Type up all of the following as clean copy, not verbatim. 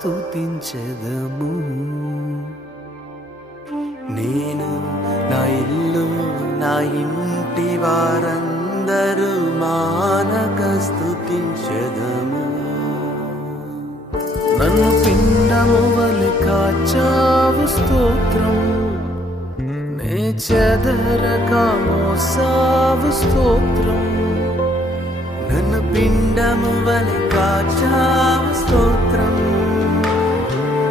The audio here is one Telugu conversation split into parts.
స్తుతించెదము. నేను నా ఇల్లు నా ఇంటి వారందరూ మానక స్తుతించెదము. నన్ను పిండము వలె కాచావు స్తోత్రం, నే చెదరక మోసావు స్తోత్రం. నన్ను పిండము వలె కాచావు స్తోత్రం,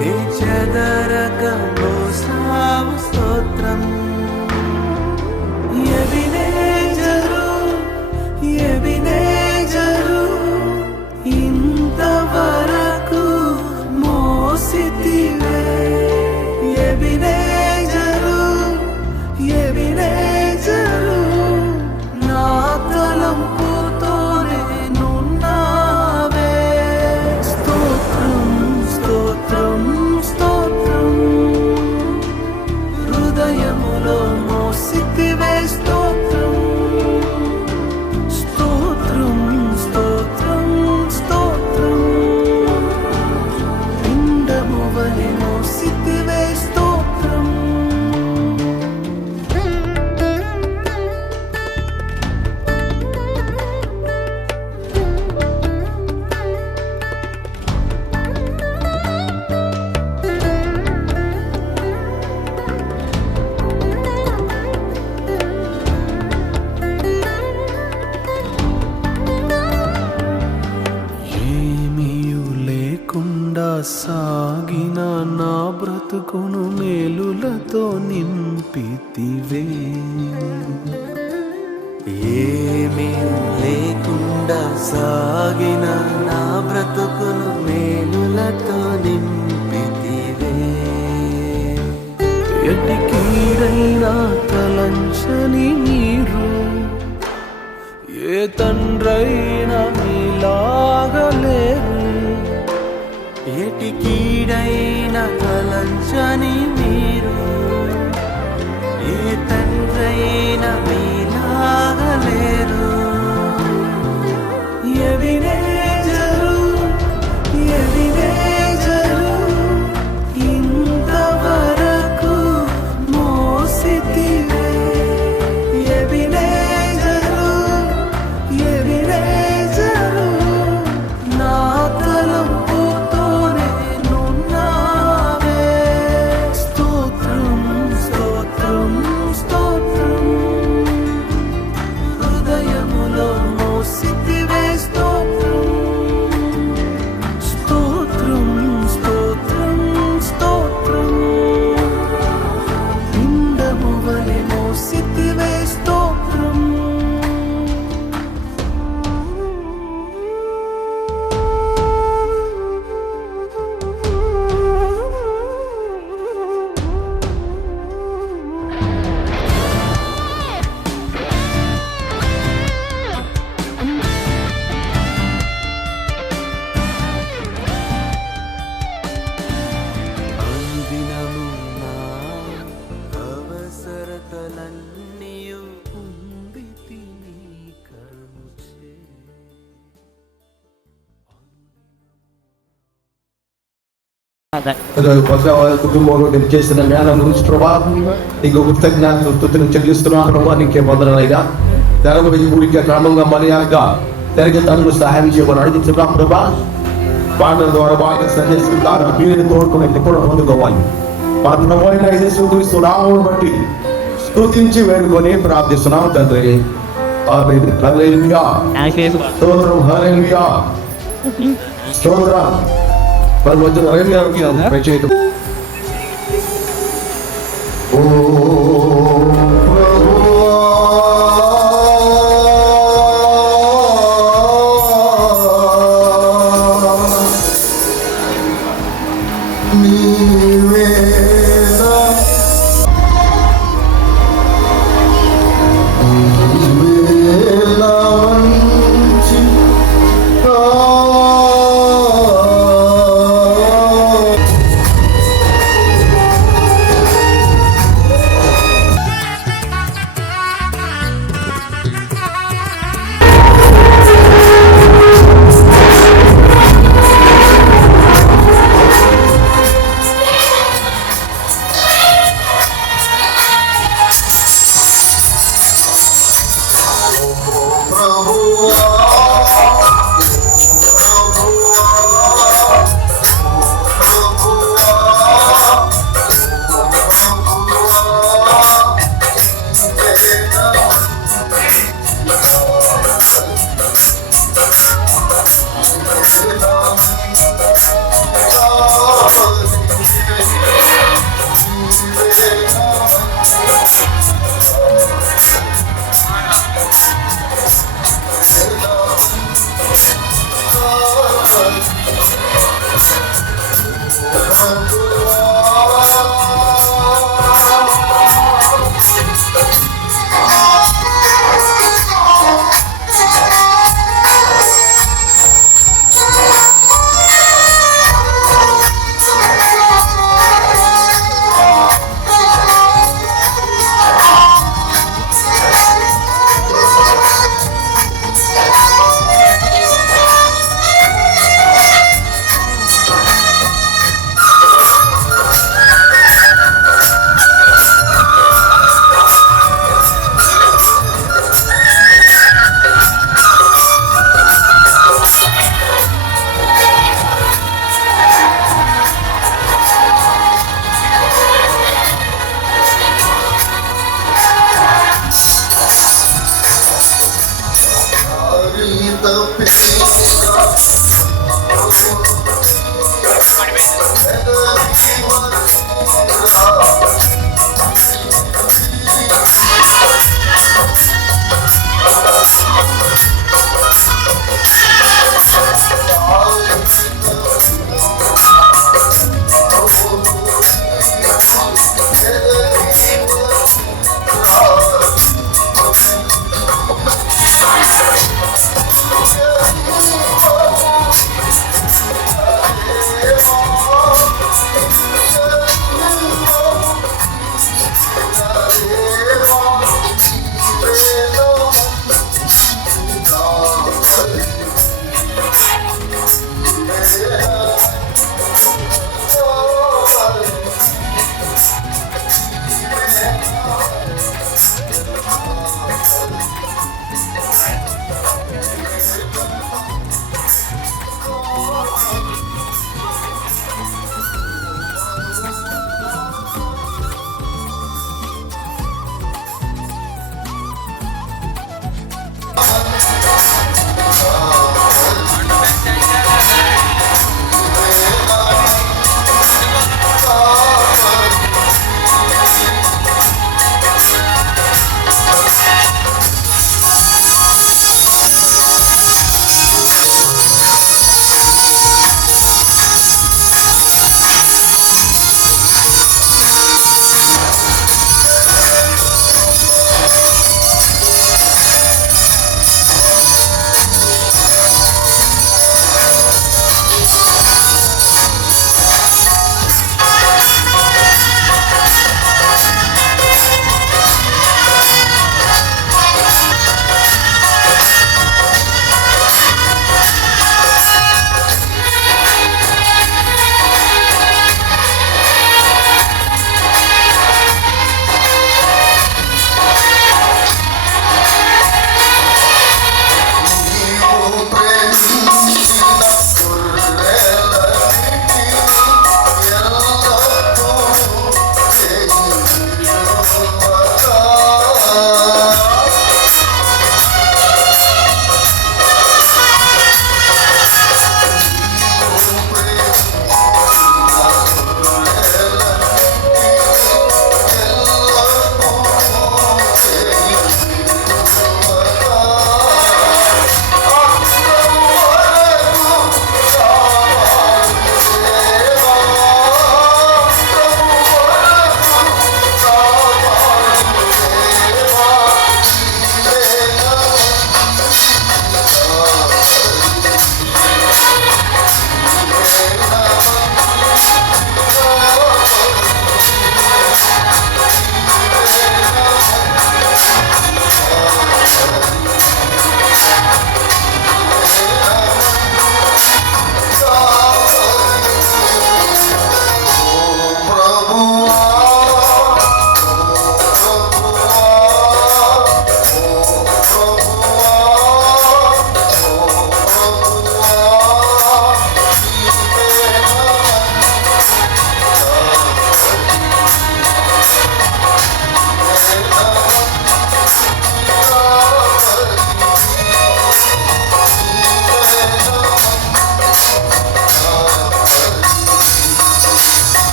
నీ చెదరక మోసావు స్తోత్రం. ఎబినేజరు ఎబినేజరు ఇంతవరకు మోసితివే. ఎబినేజరు ఎబినేజరు నా తలంపుతోనే నున్నావే. స్తోత్రం స్తోత్రం స్తోత్రం, హృదయములో మోసితివే. స్తోత్రం స్తోత్రం స్తోత్రం స్తోత్రం, పిండము వలె మోసితివే. స్తోత్రం ఏమీయు లేకుండా సాగిన నా బ్రతుకును మేలులతో నింపితివే. ఏమీ లేకుండా సాగిన నా బ్రతుకును మేలులతో నింపితివే. ఎట్టి కీడైనా తలంచని మీరు, ఏ తండ్రైనా మీలాగలేరు. ఎటి కీడైనా తలంచని మీరు, ఏ తండ్రైనా మీలాగలేరు. ఎబినేజరు ఎబినేజరు ఇంతవరకు మోసితివే. ఎబినేజరు ఎబినేజరు నా తలంపుతోనే నున్నావే. స్తోత్రం స్తోత్రం స్తోత్రం, హృదయములో మోసితివే. స్తోత్రం స్తోత్రం స్తోత్రం స్తోత్రం, పిండము వలె మోసితివే. స్తోత్రం అనుదినము నా అవసరతలన్నీయు పొందితి నీ కరుణచే. కుటుంబంలో నేను చేసిన జ్ఞానం గురించి ప్రభా నీకు కృతజ్ఞతలు స్తుతులు చెల్లిస్తున్నాను ప్రభా. నీకే మొదలైనా తెరగబడి ఊరికే క్రమంగా మర్యాదగా తిరిగి తనకు సహాయం చేయమని అడిగించున్నాం ప్రభా. పాటల ద్వారా బాగా సందేశిస్తారు, మీరు తోడుకుని కూడా పొందుకోవాలి. పాటల పోయిన యేసుక్రీస్తు నామమును బట్టి స్తుతించి వేడుకొని ప్రార్థిస్తున్నాం తండ్రి. ఆమేన్. హల్లెలూయా. స్తోత్రం. హల్లెలూయా. స్తోత్రం. పరమోన్నత హల్లెలూయా. ప్రచేతు ఓ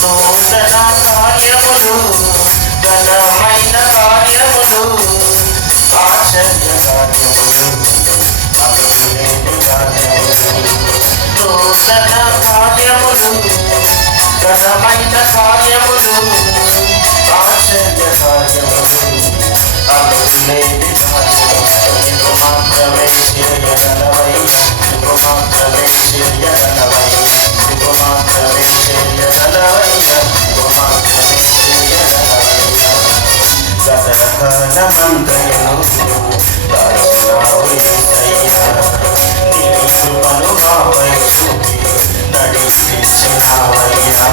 నూతన కార్యములు ఘనమైన కార్యములు ఆశ్చర్య కార్యములు అమిలేని కార్యములు నూతన కార్యములు ఘనమైన కార్యములు ఆశ్చర్య కార్యములు అమిలేని కార్యములు నీకు మాత్రమే చేయగలవయ్యా నీకు మాత్రమే చేయగలవయ్యా నీకు మాత్రమే చేయగలవయ్యా నీకు మాత్రమే చేయగలవయ్యా గతకాలమంతయు దాచినావు యేసయ్యా నీ కృపను మాపై చూపి నడిపించినావయ్యా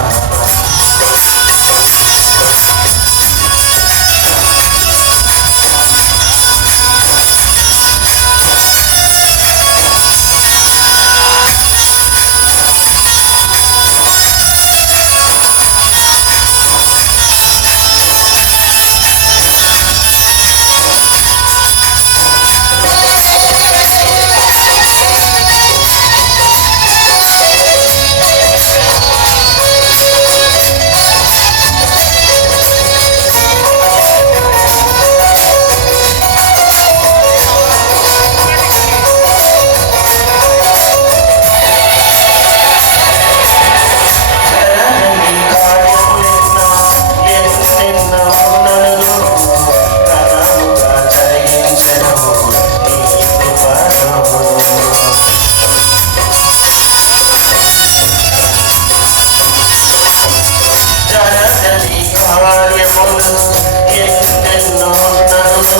ఎన్నెన్నో నన్ను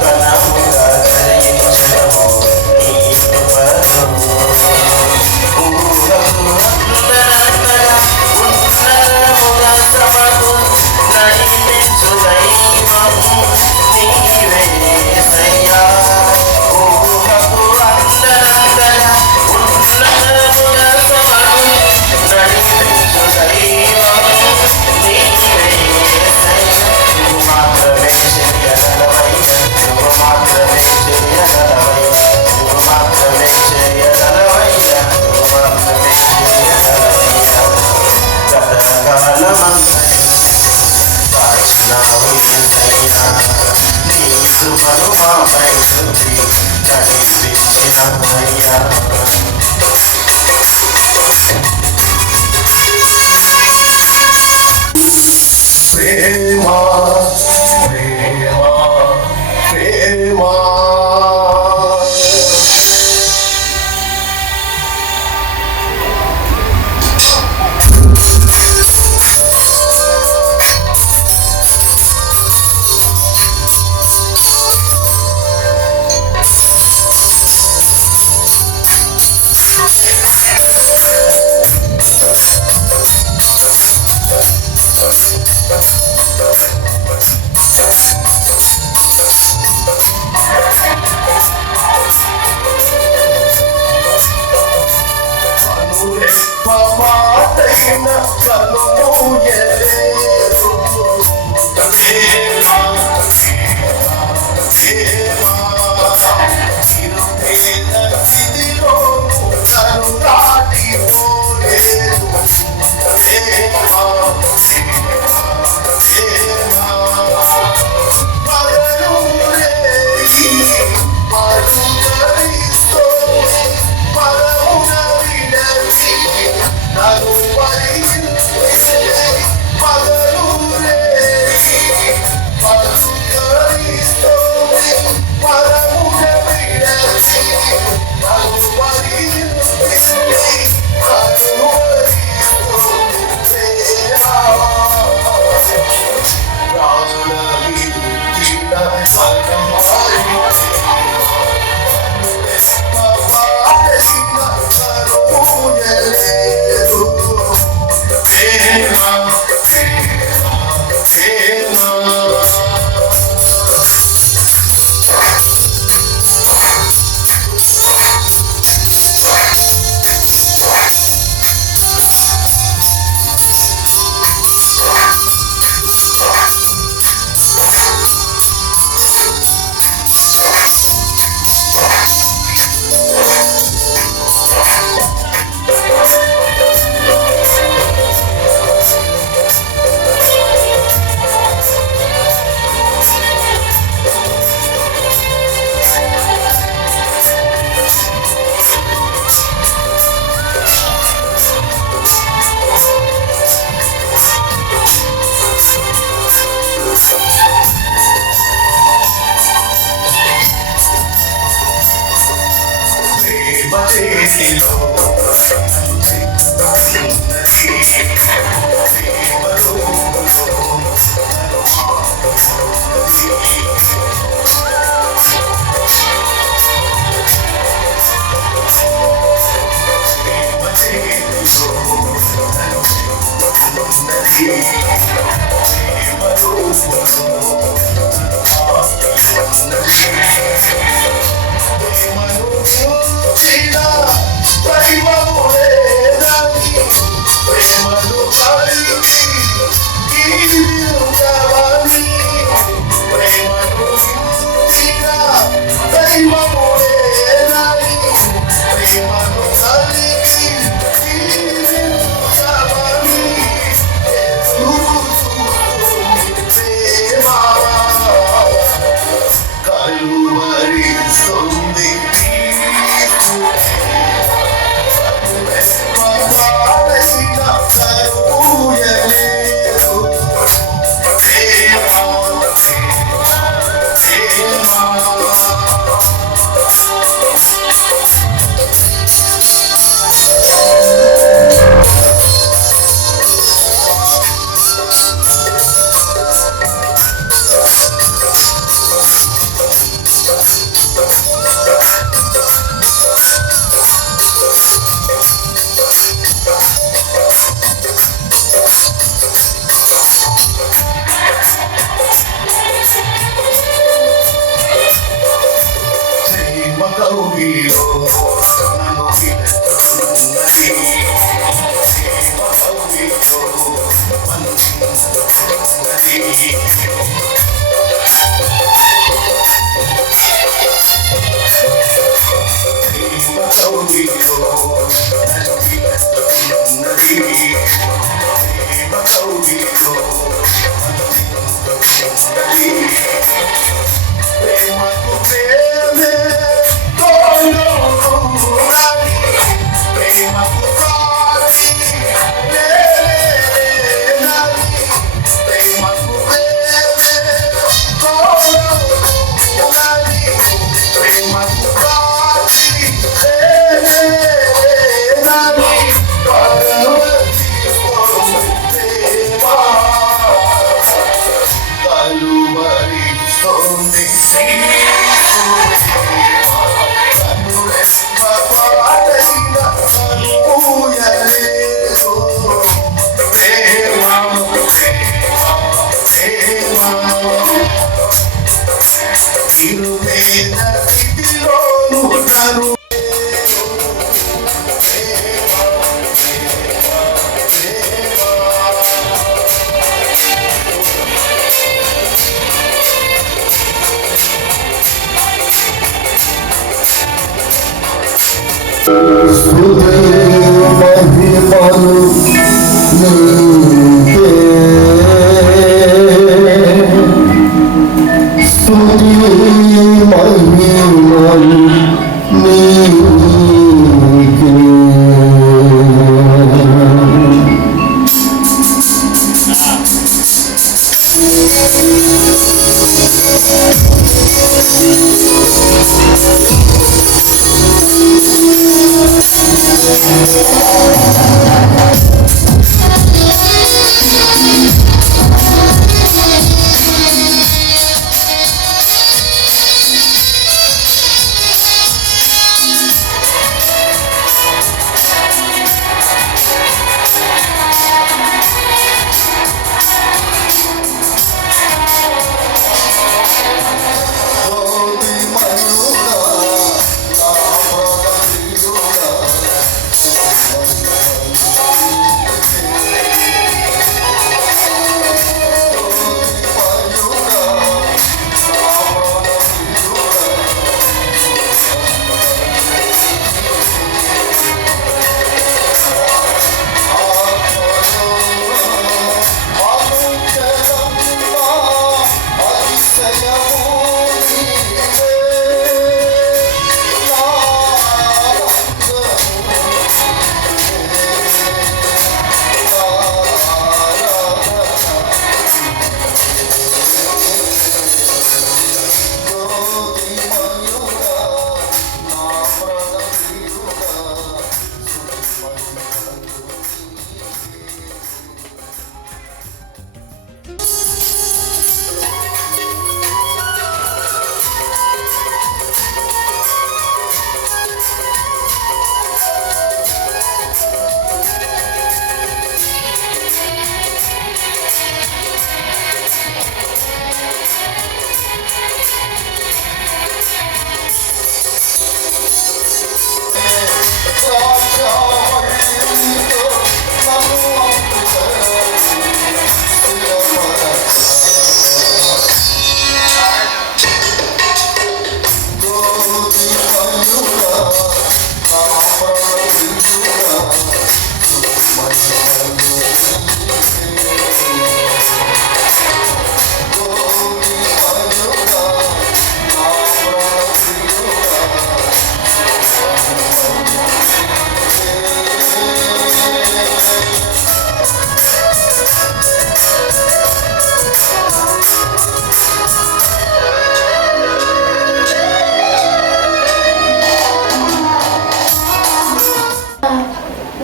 ఘనముగా చరించెదవు నీ కృపను ఊహకు అందరంతగా ఉన్నతముగా సమకు నడిపించు దైవం నీవే యేసయ్యా ఊహకు అందరంతగా ఉన్నతముగా సమకు నడిపించు దైవం నీవే యేసయ్యా నువ్వు మాత్రమే చేయగలవయ్యా నువ్వు మాత్రమే చేయగలవయ్యా నువ్వు మాత్రమే చేయగలవయ్యా నువ్వు మాత్రమే చేయగలవయ్యా గతకాలమంతయు దాచినావు యేసయ్యా నీ కృపను మాపై చూపి నడిపించినావయ్యా ప్రేమ ప్రేమ ప్రేమ మాటైన కనుమూయలేదు ప్రేమ ప్రేమ నిరుపేద స్థితిలో నన్ను దాటిపోలేదు ప్రేమ ప్రేమ పగలు రేయి మరుగరిస్తూ పరమున విడచి నన్ను వరించే పగలు రేయి మరుగరిస్తూ పరమున విడచి నన్ను వరించే నన్ను వరిస్తూ ప్రేమ రాజుల విరుచిన సర్వమారి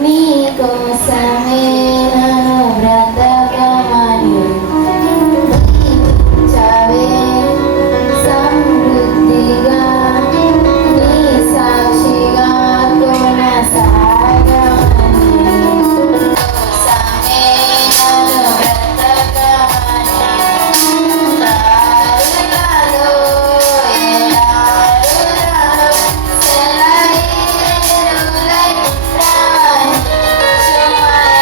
నీ కోసమే నన్ను బ్రతకమని దీవించవే సమృద్ధిగా నీ సాక్షిగా కొనసాగమని కోసమే నన్ను బ్రతకమని దారులలో ఎడారులలో సెలయేరులై రాని సుమయ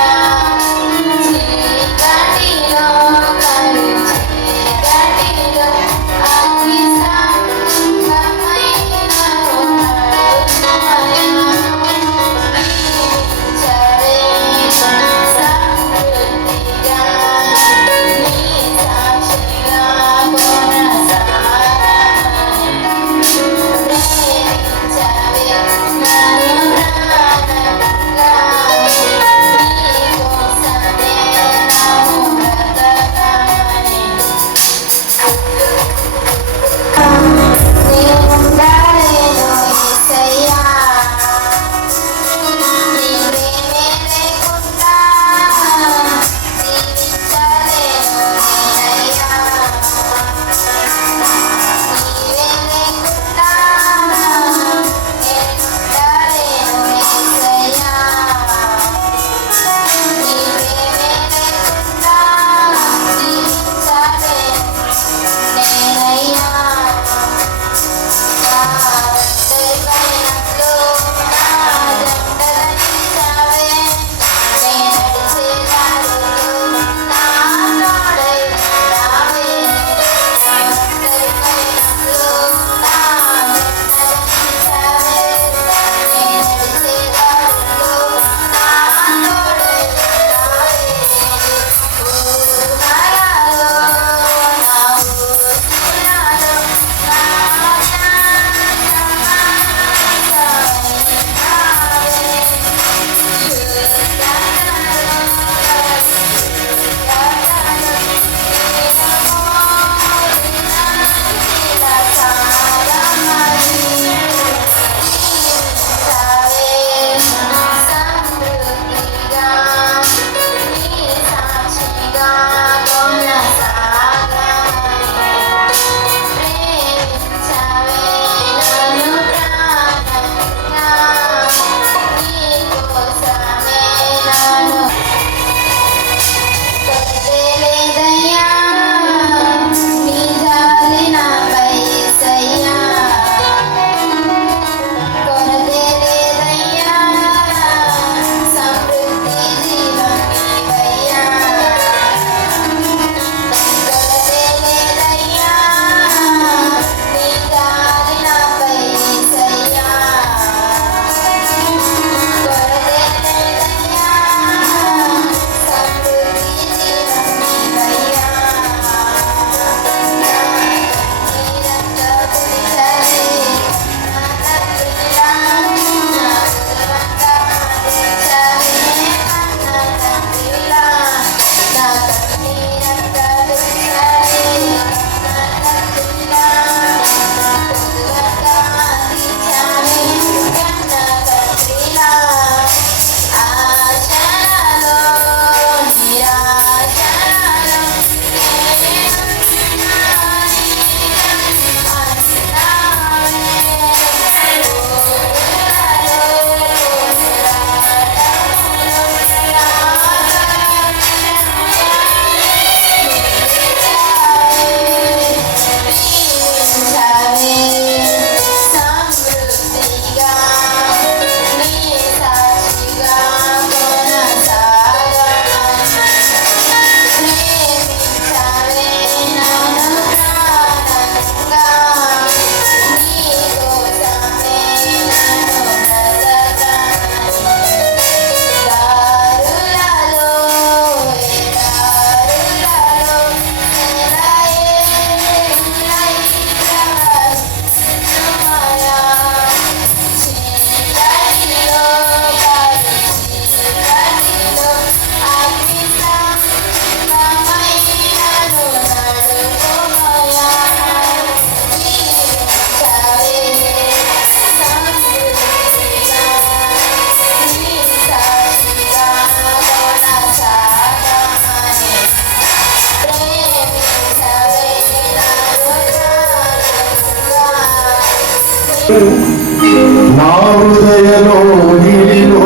నా హృదయలో నీలో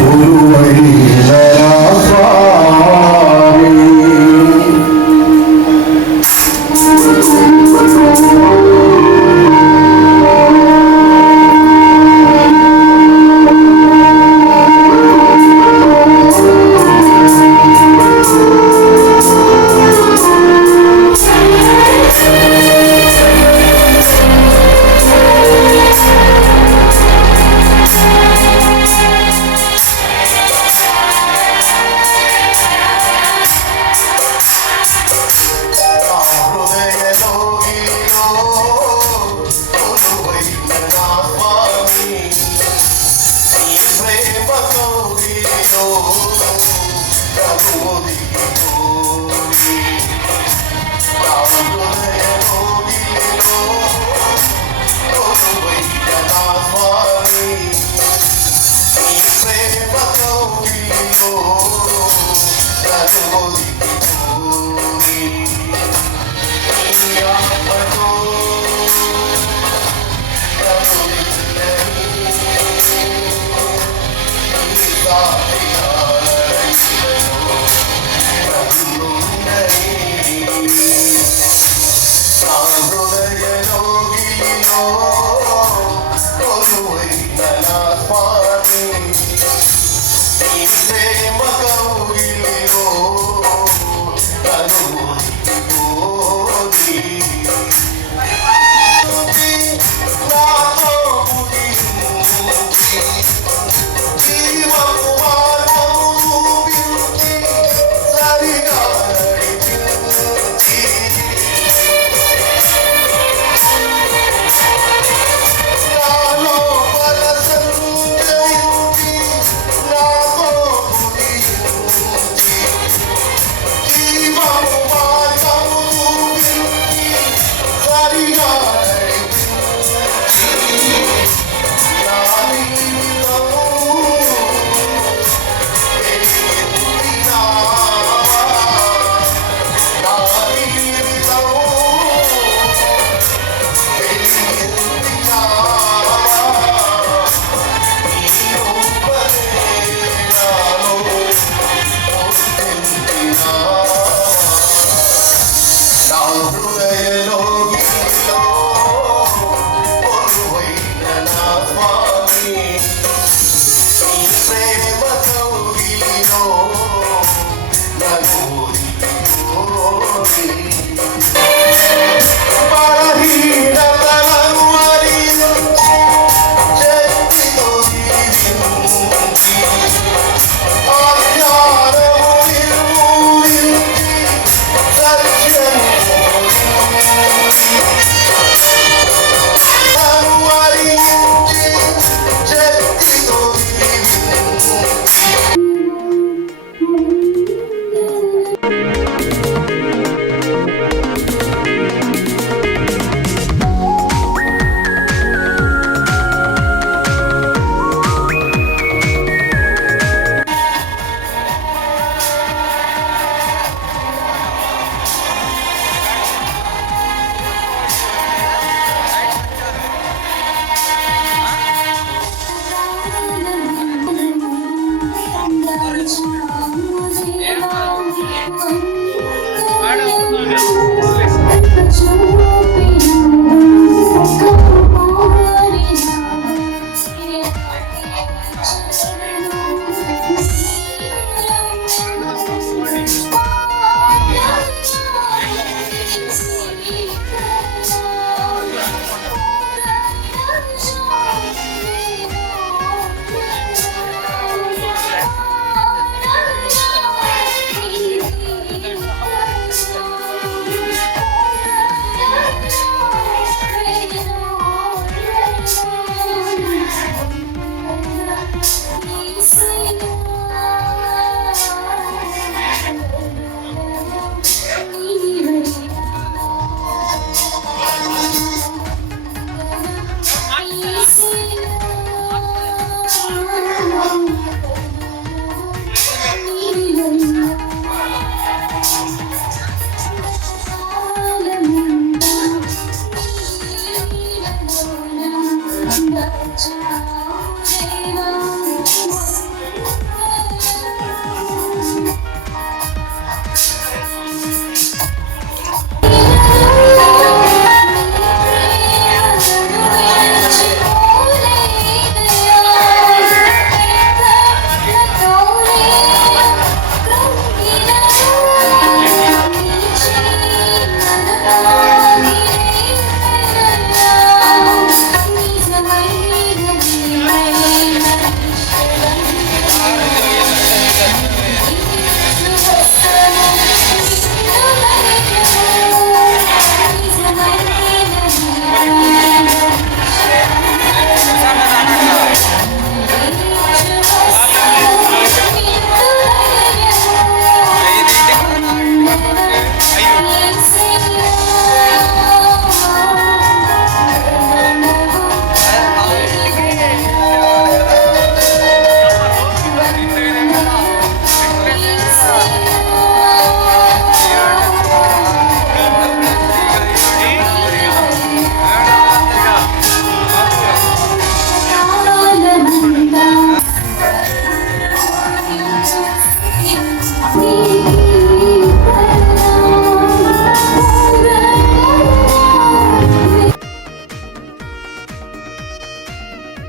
గురువైన నా స్వామి.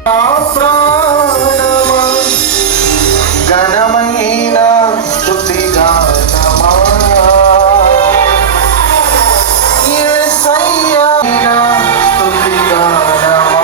నా ప్రాణమా ఘనమైన స్తుతిగానమా యేసయ్యా స్తుతిగానమా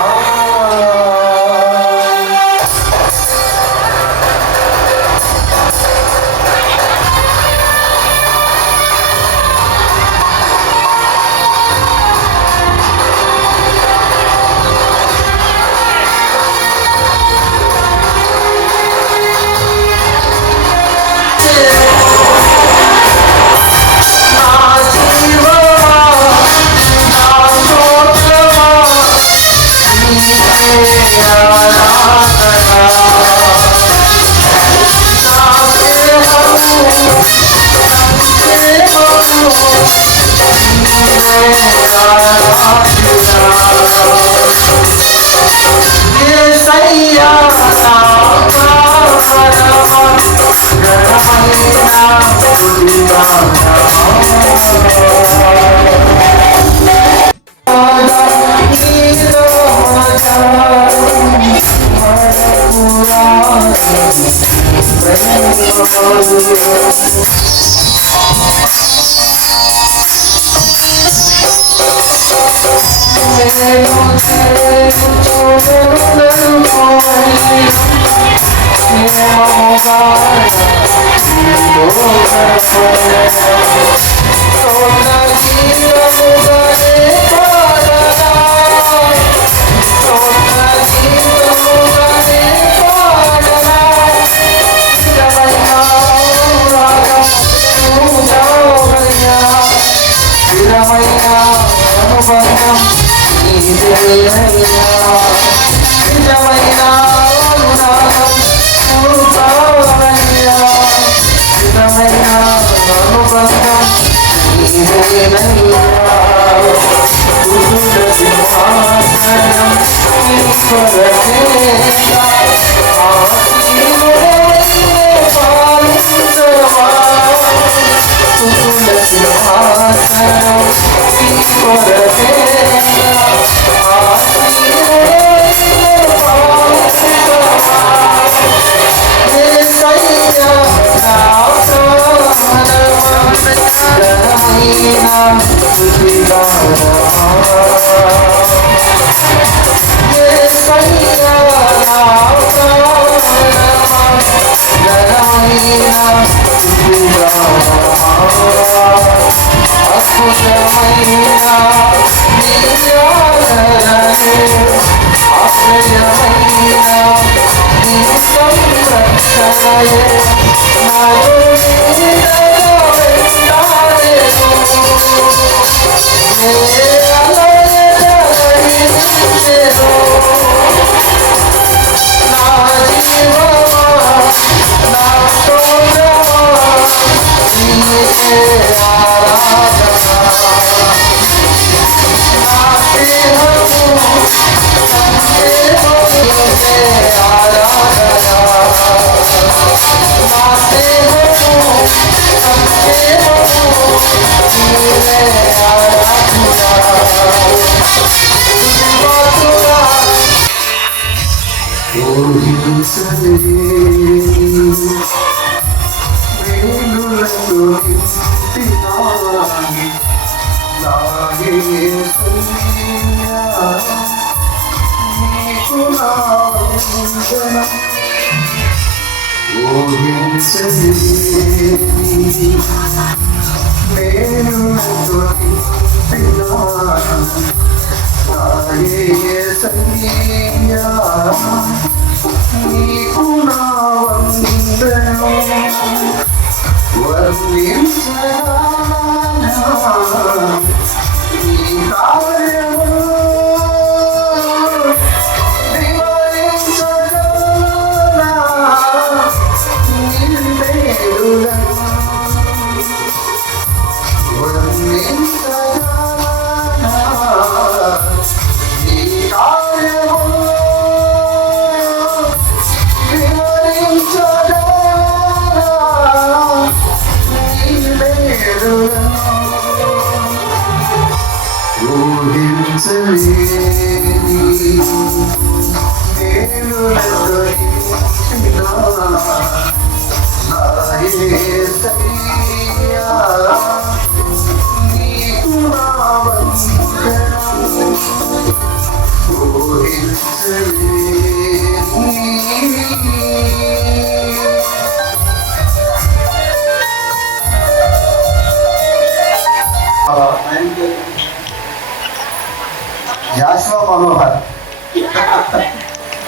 మనోహర్.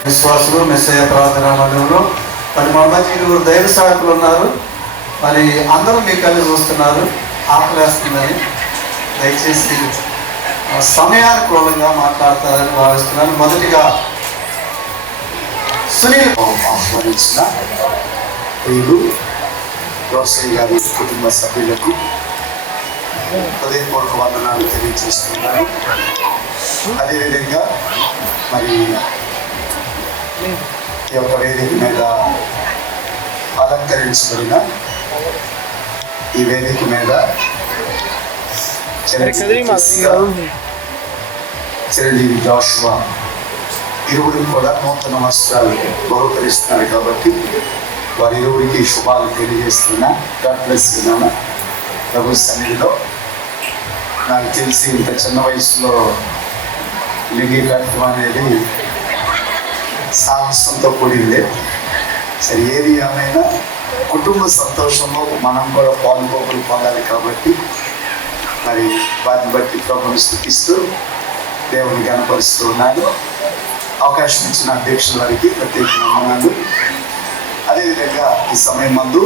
విశ్వాసులు మెస్సయ్య ప్రార్థన మందిరంలో మరి మన మధ్య 2 దైవ సేవకులు ఉన్నారు. మరి అందరూ మీ కళ్ళు చూస్తున్నారు, ఆకలేస్తుందని దయచేసి సమయానుకూలంగా మాట్లాడతారని భావిస్తున్నాను. మొదటిగా సునీల్ ఆహ్వానించిన ప్రియులు రోసయ్య గారి కుటుంబ సభ్యులకు హృదయపూర్వక వందనాలు తెలియజేస్తున్నాను. అదేవిధంగా మరి ఈ యొక్క వేదిక మీద అలంకరించబడిన ఈ వేదిక మీద చిరంజీవి జాషువా ఇరువురికి కూడా నూతన వస్త్రాలు బహుకరిస్తున్నారు కాబట్టి వారి ఇరువురికి శుభాలు తెలియజేస్తున్నా. గాడ్ బ్లెస్ యు నాన్న. ప్రభు సన్నిధిలో నాకు తెలిసి ఇంత చిన్న వయసులో లింగి కట్టడం అనేది సాహసంతో కూడిందే. సరే, ఏది ఏమైనా కుటుంబ సంతోషంలో మనం కూడా పాలుపోకలు పొందాలి కాబట్టి మరి వాటిని బట్టి ప్రభుని స్తుతిస్తూ దేవుని కనపరుస్తూ ఉన్నాను. అవకాశం ఇచ్చిన అధ్యక్షుల వారికి ప్రత్యేక వందనాలు. అదేవిధంగా ఈ సమయం మందు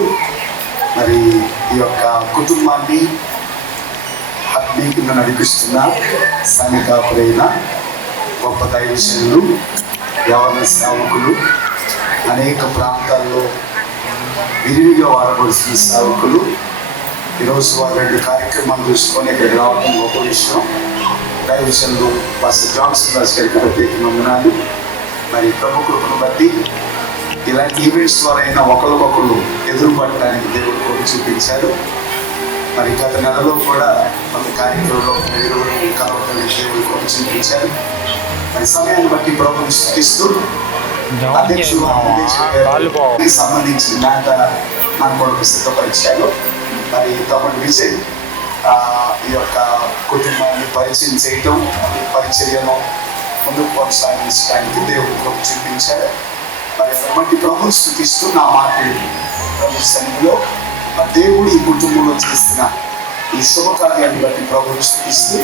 మరి ఈ యొక్క కుటుంబాన్ని ఆత్మీయంగా నడిపిస్తున్న సంఘకాపురైన గొప్ప దైవజనులు, యవన సేవకులు, అనేక ప్రాంతాల్లో విరివిగా వాడబడుతున్న సేవకులు ఈరోజు వారు 2 కార్యక్రమాలు చూసుకొని ఇక్కడ రావడం గొప్ప విషయం. దైవజనులు పాస్టర్ జాన్సన్ రాజు గారికి ప్రత్యేక వందనాలు. మరి ప్రభు కృపను బట్టి ఇలాంటి ఈవెంట్స్ ద్వారా అయినా ఒకరికొకరు ఎదురుపడటానికి దేవుడు కృప చూపించారు. మరి గత నెలలో కూడా కొంత కార్యక్రమంలో కలవడానికి దేవుడు కృప చూపించారు. మరి సమయాన్ని బట్టి ప్రభుని స్తుతిస్తూ అధ్యక్షులు సంబంధించిన మాట మన కొరకు సిద్ధపరిచారు. మరి తమ్ముడు విజయ్ ఈ యొక్క కుటుంబాన్ని పరిచయం చేయటం, పరిచర్యను ముందుకు కొనసాగించడానికి దేవుడు కృప చూపించారు. మరి బట్టి ప్రభుని స్తుతిస్తూ నా మాటలు ప్రభు సన్నిధిలో దేవుడు ఈ కుటుంబంలో చేస్తున్న ఈ శుభకార్యాన్ని బట్టి ప్రభుని స్తుతిస్తూ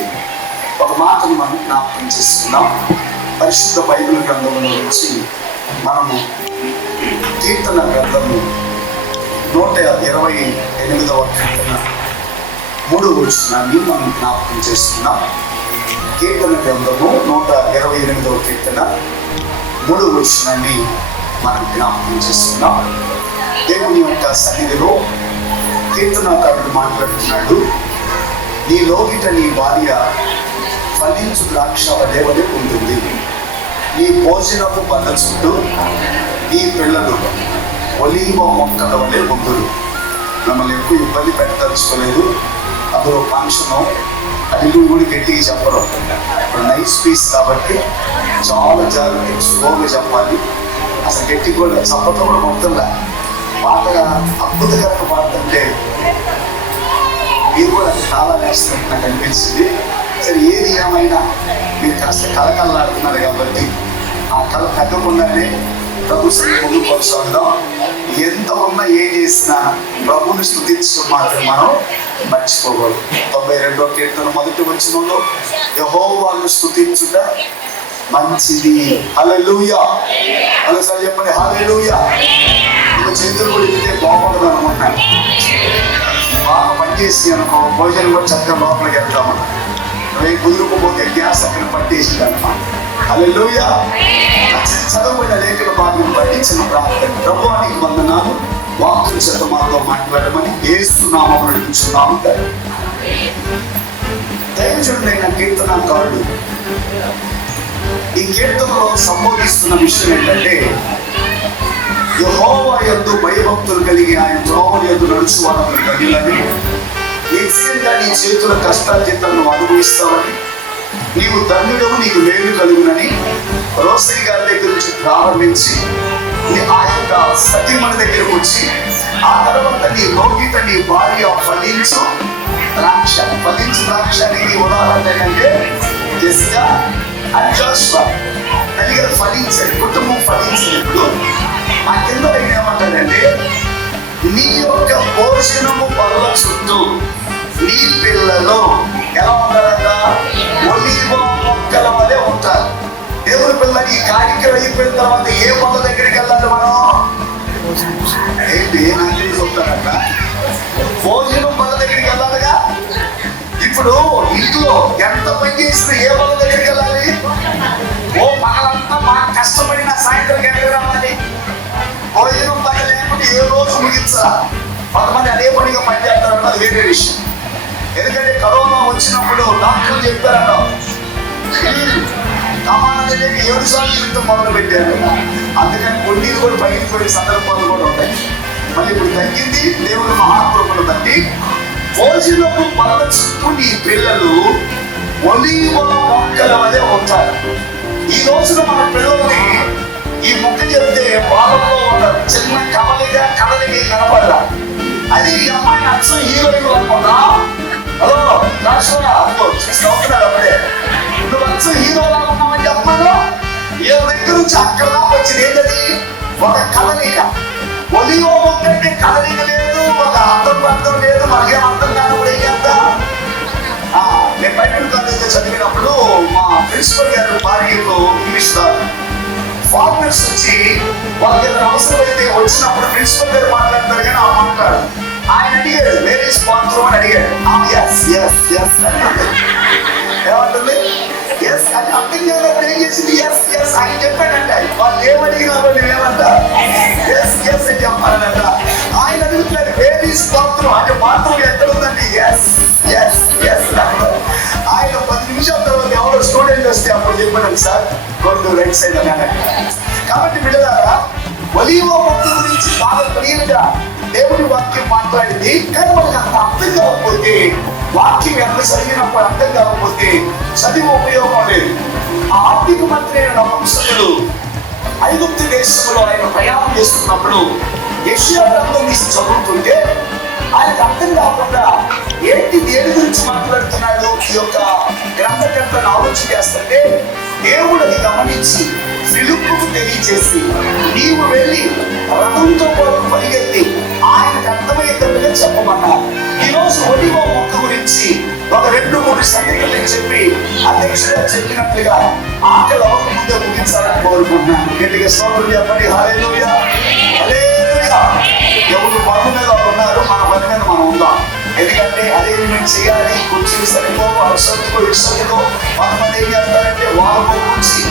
ఒక మాటను మనం జ్ఞాపకం చేస్తున్నాం. పరిశుద్ధ బైబిల్ గ్రంథంలో నుంచి మనము కీర్తన గ్రంథము 128వ కీర్తన 3వ వచనాన్ని మనం జ్ఞాపకం చేస్తున్నాం. కీర్తన గ్రంథము 128వ కీర్తన 3వ వచనాన్ని మనం జ్ఞాపకం చేస్తున్నాం. దేవుని యొక్క సన్నిధిలో కీర్తనకారుడు మాట్లాడుతున్నాడు. నీ లోగిట నీ భార్య ఫలించు ద్రాక్ష వలె ఉంటుంది, నీ భోజనపు బండ చుట్టూ నీ పిల్లలు ఒలీవ మొక్కల వలె ఉందురు. మిమ్మల్ని ఎక్కువ ఇబ్బంది పెట్టదలుచుకోలేదు. అందులో ఫంక్షను అది కూడా గట్టిగా చెప్పరు. ఇప్పుడు నైస్ పీస్ కాబట్టి చాలా జాగ్రత్తగా స్లోగా చెప్పాలి. అసలు గట్టి కూడా చెప్పతో కూడా మొత్తంగా పాటగా అద్భుతకరంగా పాడుతుంటే మీరు కూడా చాలా నేర్చుకుంటే నాకు అనిపించింది. సరే, ఏది ఏమైనా మీరు కాస్త కలకల్లాడుతున్నారు కాబట్టి ఆ కళ తగ్గకుండానే ప్రభు ముందు కొనసాగుదాం. ఎంత ఉన్నా ఏం చేసినా ప్రభుని స్తుతించడం మాత్రం మనం మర్చిపోకూడదు. 92వ కీర్తన 1వ వచనంలో యెహోవాను స్తుతించుట మంచిది. హల్లెలూయా. ఒకసారి చెప్పండి, హల్లెలూయా. ఇంకా చేతులు కూడా ఇదే బాగుండదు అనుకుంటున్నాను. బాగా పనిచేసి అనుకో భోజనం కూడా చక్కగా లోపలికి వెళ్తామన్నా. నువ్వే కుదురుకుపోతే గ్యాస్ అక్కడ పట్టేసిందన్నమాట. హల్లెలూయా. చదవబడిన లేఖన భాగం పట్టించిన ప్రార్థన. ప్రభువానికి వందనాలు. వాక్కు చేత మాతో మాట్లాడమని యేసు నామములో నడిపించున్నాము. దైవజనుడైన కీర్తనకారుడు ఈ కీర్తనలో సంబోధిస్తున్న విషయం ఏంటంటే, యెహోవా యందు భయభక్తులు కలిగి ఆయన త్రోవల యందు నడుచువాడని తగిలని, నిశ్చయంగా నీ చేతుల కష్టార్జితాలను అనుభవిస్తావని, నీవు ధన్యుడవు, నీకు మేలు కలుగునని రోసయ్య గారి దగ్గర నుంచి ప్రారంభించి ఆ యొక్క సతీమణి దగ్గరకు వచ్చి ఆ తర్వాత నీ లోకిత నీ భార్య ఫలించు ద్రాక్ష. ఫలించు ద్రాక్ష అనేది ఉదాహరణ ఏంటంటే జెసికా అండ్ జోషువా దగ్గర ఫలించారు, కుటుంబం ఫలించినప్పుడు ఆ కింద ఏమంటారంటే, నీ యొక్క భోజనము పనుల చుట్టూ నీ పిల్లలు ఎలా ఉంటారంట, ఒలీవ మొక్కల వలె ఉంటారు. మరి ఈ కార్యక్రమం అయిపోయిన తర్వాత ఏ పనుల దగ్గరికి వెళ్ళాలి మనం? ఏంటి నాకు చెప్తారట, భోజనం పనుల దగ్గరికి వెళ్ళాలిగా. ఇప్పుడు ఇంట్లో ఎంత పని చేసినా ఏ పనుల దగ్గరికి వెళ్ళాలి? ఓ పగలంతా బాగా కష్టపడిన సాయంత్రం ఎక్కడికి రావాలి? భోజనం పని లేకపోతే ఏ రోజు ముగించాలా? కొంతమంది అదే పనిగా పనిచేస్తారు అన్నది వేరే విషయం. ఎందుకంటే కరోనా వచ్చినప్పుడు డాక్టర్లు చెప్పారట, కమాండ్ 7 సార్లు జీవితం మొదలు పెట్టారు. అందుకని కొన్నిలు కూడా పగిలిపోయే సందర్భాలు కూడా ఉంటాయి. మళ్ళీ ఇప్పుడు తగ్గింది. దేవుడు మహాప్రభుని బట్టి భోజనపు పళ్ళ చుట్టూ నీ పిల్లలు ఒలీవ మొక్కల వలె ఉంటారు. ఈ రోజున మన పిల్లల్ని ఈ మొక్క చెప్తే వాళ్ళలో ఒక చిన్న కదలికి కనపడదా? అది ఈ అమ్మాయి అచ్చం హీరోయిన్ అనుకున్నా. హలో చూస్తున్నాడు అప్పుడే, నువ్వు అచ్చం హీరోలా ఉన్నామని చెప్పాను. ఏ దగ్గర నుంచి అక్కడ దాకా వచ్చింది ఏంటది? ఒక కదలిక. ఒలివ మొక్క అంటే కదలిక లేదు, ఒక అర్థం లేదు, మనకేం అర్థం కానప్పుడు ఏం చేద్దాం? నేను బైబిల్ కాలేజీలో చదివినప్పుడు మా ప్రిన్సిపల్ గారు భార్యకు ఇంగ్లీష్ ఫారినర్స్ వచ్చి వాళ్ళకి ఏదైనా అవసరమైతే వచ్చినప్పుడు ప్రిన్సిపల్ గారు మాట్లాడతారు కానీ ఆ మాట్లాడు. ఆయన అడిగాడు వేరే బాత్రూమ్ అని అడిగాడు. ఏమంటుంది? ఎస్ అని అర్థం కాదు. ఏం చేసింది? ఎస్ ఆయన చెప్పాడంట. వాళ్ళు ఏమడిగినారో నేనేమంట ఎస్ అని చెప్పాలంట. ఆయన అడుగుతున్నాడు వేరే బాత్రూమ్ అంటే బాత్రూమ్ ఎక్కడ ఉందండి? ఎస్ ఆయన 10 నిమిషాల తర్వాత ఎవరో స్టూడెంట్ వస్తే అప్పుడు చెప్పాను, సార్ గొంతు రైట్ సైడ్ అని. కాబట్టి బిడ్డలారా, ఒలీవ మొక్క గురించి బాగా క్లియర్గా దేవుడి వాక్యం మాట్లాడింది. కానీ మనకు అంత అర్థం కాకపోతే, వాక్యం ఎంత చదివినప్పుడు అర్థం కాకపోతే చదివి ఉపయోగం లేదు. ఆ ఆర్థిక మంత్రి అయిన నపుంసకుడు ఐగుప్తు దేశంలో ఆయన ప్రయాణం చేస్తున్నప్పుడు యెషయా గ్రంథం తీసి చదువుతుంటే ఆయనకు అర్థం కాకుండా ఏంటి దేని గురించి మాట్లాడుతున్నాడు ఈ యొక్క గ్రంథకర్తను ఆలోచన చేస్తుంటే దేవుడు అది గమనించి ఫిలిప్పుకు తెలియజేసి నీవు వెళ్ళి రథంతో పాటు పరిగెత్తి ఆయనకు అర్థమయ్యేటట్టుగా చెప్పమన్నారు. ఈరోజు ఒలివ మొక్క గురించి ఒక 2-3 సంగతులు చెప్పి అధ్యక్షుడిగా చెప్పినట్లుగా ఆకలి అవ్వకముందే ముగించాలని కోరుకుంటున్నాను. గట్టిగా స్తోత్రం చెప్పండి. హల్లెలూయా, హల్లెలూయా. ఎవరు పనుల మీద ఉన్నారు, మన పని మీద మనం ఉందాం. ఎందుకంటే అరేంజ్మెంట్ చేయాలి, కుర్చీలు సరిపో, అరుసతుకో ఇరుసతుకో. కొంతమంది ఏం చేస్తారంటే వాళ్ళు కూర్చి,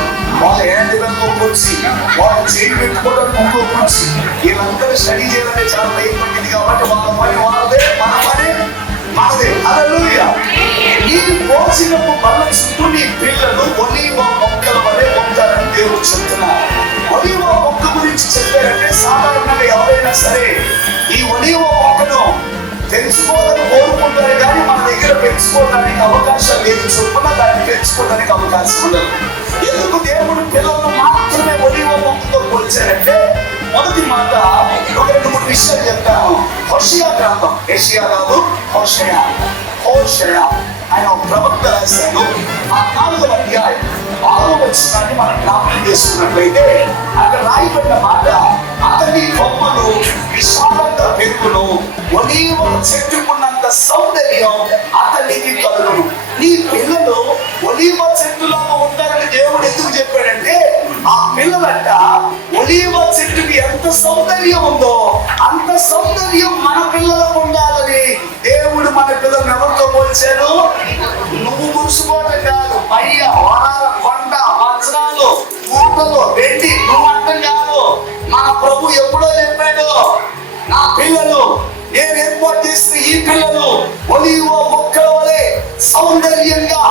వాళ్ళ హ్యాండిల్తో కూర్చి, వాళ్ళు చేయి పెట్టుకోవడానికి ఇంకో కూర్చి, వీళ్ళందరూ స్టడీ చేయాలంటే చాలా భయపడింది. కాబట్టి వాళ్ళ పని వాళ్ళదే, మన పని మనదే. హల్లెలూయా. నీ భోజనపు బల్ల చుట్టూ నీ పిల్లలు ఒలీవ మొక్కల వలె ఉంటారని దేవుడు చెప్తున్నారు. ఒలీవ మొక్క గురించి చెప్పారంటే సాధారణంగా ఎవరైనా సరే ఈ ఒలీవ మొక్కను తెలుసుకోవాలని కోరుకుంటారు కానీ మన దగ్గర పెంచుకోవడానికి అవకాశం లేదు. చొప్పున దాన్ని పెంచుకోవడానికి అవకాశం ఉండదు. ఎందుకు దేవుడు పిల్లలను మాత్రమే ఒలీవ మొక్కతో పోల్చారంటే మొదటి మాట ఒక 2-3 విషయాలు చెప్తాను. హోషేయ గ్రంథం, యెషయా కాదు హోషేయ ఆయన ప్రవక్త రాశాడు. ఆ 4వ అధ్యాయం 6వ వచనాన్ని మనం జ్ఞాపకం చేసుకున్నట్లయితే అక్కడ రాయబడిన మాట, అతని కొమ్మలు విశాలంగా పెరుగును, ఒలీవ చెట్టుకున్నంత సౌందర్యం అతనికి కలుగును. నీ పిల్లలు ఒలీవ చెట్టులాగా ఉంటారని దేవుడు ఎందుకు చెప్పాడంటే ఆ పిల్లలంట ఒలీవ చెట్టుకి ఎంత సౌందర్యం ఉందో అంత సౌందర్యం మన పిల్లలకు ఉండాలని దేవుడు మన పిల్లలను ఎవరితో పోల్చారు? నువ్వు మురుసుకోవటం కాదు, పయ్య వరాల కొండ వజ్రాలు మూటలు వెండి నువ్వు అంటం కాదు. మన ప్రభు ఎప్పుడో చెప్పాడు, నా పిల్లలు నేను ఏర్పాటు చేసిన ఈ పిల్లలు ఒలీవ మొక్కల వలె సౌందర్యంగా,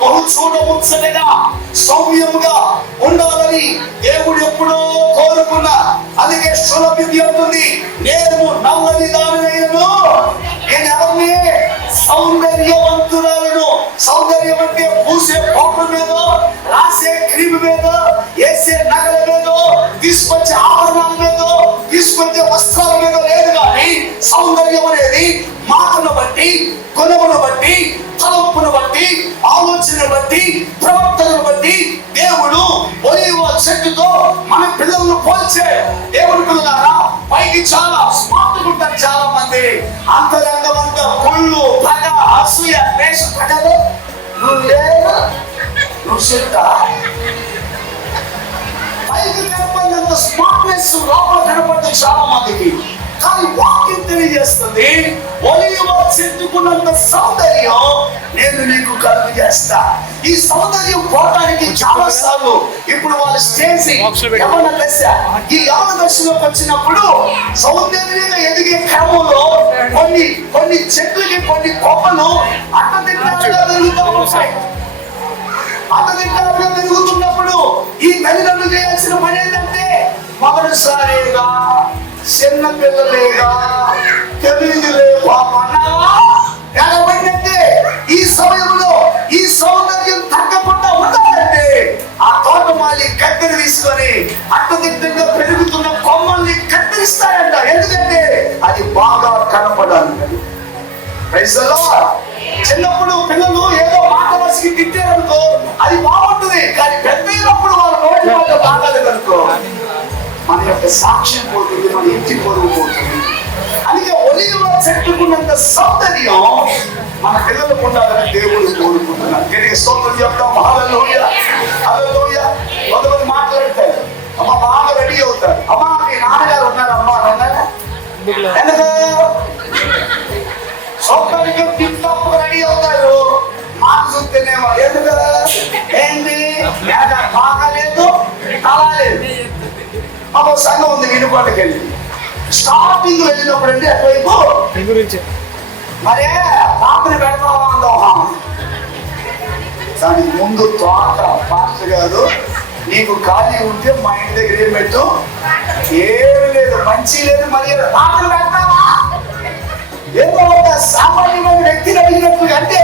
బహు చూడముచ్చటగా, సౌమ్యంగా ఉండాలని దేవుడు ఎప్పుడో కోరుకున్నా. అందుకే సులభిది అంటుంది, నేను నల్లని దానినైనను నేను ఎవరిని సౌందర్యవంతురాలను. సౌందర్యం అంటే పూసే పౌడర్ మీద, రాసే క్రీమ్ మీద, వేసే నగల మీద, తీసుకొచ్చే ఆభరణాల మీద, తీసుకొచ్చే వస్త్రాల మీద లేదు. కానీ సౌందర్యం అనేది మాటను బట్టి, గుణమును బట్టి, తలంపును బట్టి, ఆలోచన బట్టి, ప్రవర్తనను బట్టి దేవుడు ఒలీవ చెట్టుతో మన పిల్లలను పోల్చే. దేవుడి పిల్లలారా, పైకి చాలా స్మార్ట్ ఉంటారు చాలా మంది, అంతరంగం అంతా కుళ్ళు, పగ, అసూయ, ద్వేషం. నువ్వు చెప్తా పైకి కనపడినంత స్మార్ట్నెస్ లోపల కనపడితే చాలా మందికి. కానీ వాక్యం తెలియజేస్తుంది, ఒలీవ చెట్టుకున్నంత సౌందర్యం నేను నీకు కలుగు చేస్తా. ఈ సౌందర్యం పోవటానికి చాలా సార్లు ఇప్పుడు వాళ్ళ స్టేజ్ యవన దశ, ఈ యవన దశలోకి వచ్చినప్పుడు సౌందర్యంగా ఎదిగే క్రమంలో కొన్ని చెట్లకి కొన్ని కొమ్మలు అడ్డదిడ్డంగా పెరుగుతూ ఉంటాయి. అడ్డదిడ్డంగా పెరుగుతున్నప్పుడు ఈ తల్లిదండ్రులు చేయాల్సిన పని ఏంటంటే, మొదటిసారిగా చిన్న పిల్లలేగా తెలియదులే పాపన్నావా ఎలాగంటే ఈ సమయంలో ఈ సౌందర్యం తగ్గకుండా ఉండాలంటే ఆ తోటమాలి కత్తెర తీసుకొని అడ్డదిడ్డంగా పెరుగుతున్న కొమ్మల్ని కత్తిరిస్తాయంట. ఎందుకంటే అది బాగా కనపడాలి. చిన్నప్పుడు పిల్లలు ఏదో మాట వరుసకి తిట్టారనుకో అది బాగుంటుంది, కానీ పెద్దయినప్పుడు వాళ్ళ నోటి మాట బాగాలేదనుకో మన యొక్క సాక్ష్యం పోతుంది, మన ఇంటి పొరుగు పోతుంది. అందుకే ఒలీవ చెట్టుకున్నంత సౌందర్యం మన పిల్లలకు ఉండాలని దేవుడు కోరుకుంటున్నాడు. గట్టిగా స్తోత్రం చెప్తాం. హల్లెలూయా హల్లెలూయా. కొంతమంది మాట్లాడతారు, అమ్మ బాగా రెడీ అవుతారు. అమ్మ మీ నాన్నగారు ఉన్నారు, అమ్మ అన్నారా? ఎందుకు సొంతానికి టిప్ టాప్ రెడీ అవుతారు, మాట చూస్తేనేమో ఎందుకు ఏంటి బాగాలేదు కాలేదు. మాకు సంఘం ఉంది వినుకోటకి వెళ్ళి స్టార్టింగ్ వెళ్ళినప్పుడు అండి అటువైపు మరే పాపని పెడతావా అందోహం దానికి ముందు తోట పాస్టర్ గారు నీకు ఖాళీ ఉంటే మా ఇంటి దగ్గర ఏం పెట్టు, ఏమి లేదు మంచి లేదు మరి పాపని పెడతావా ఏదో ఒక సామాన్యమైన వ్యక్తిని అడిగినట్టు. అంటే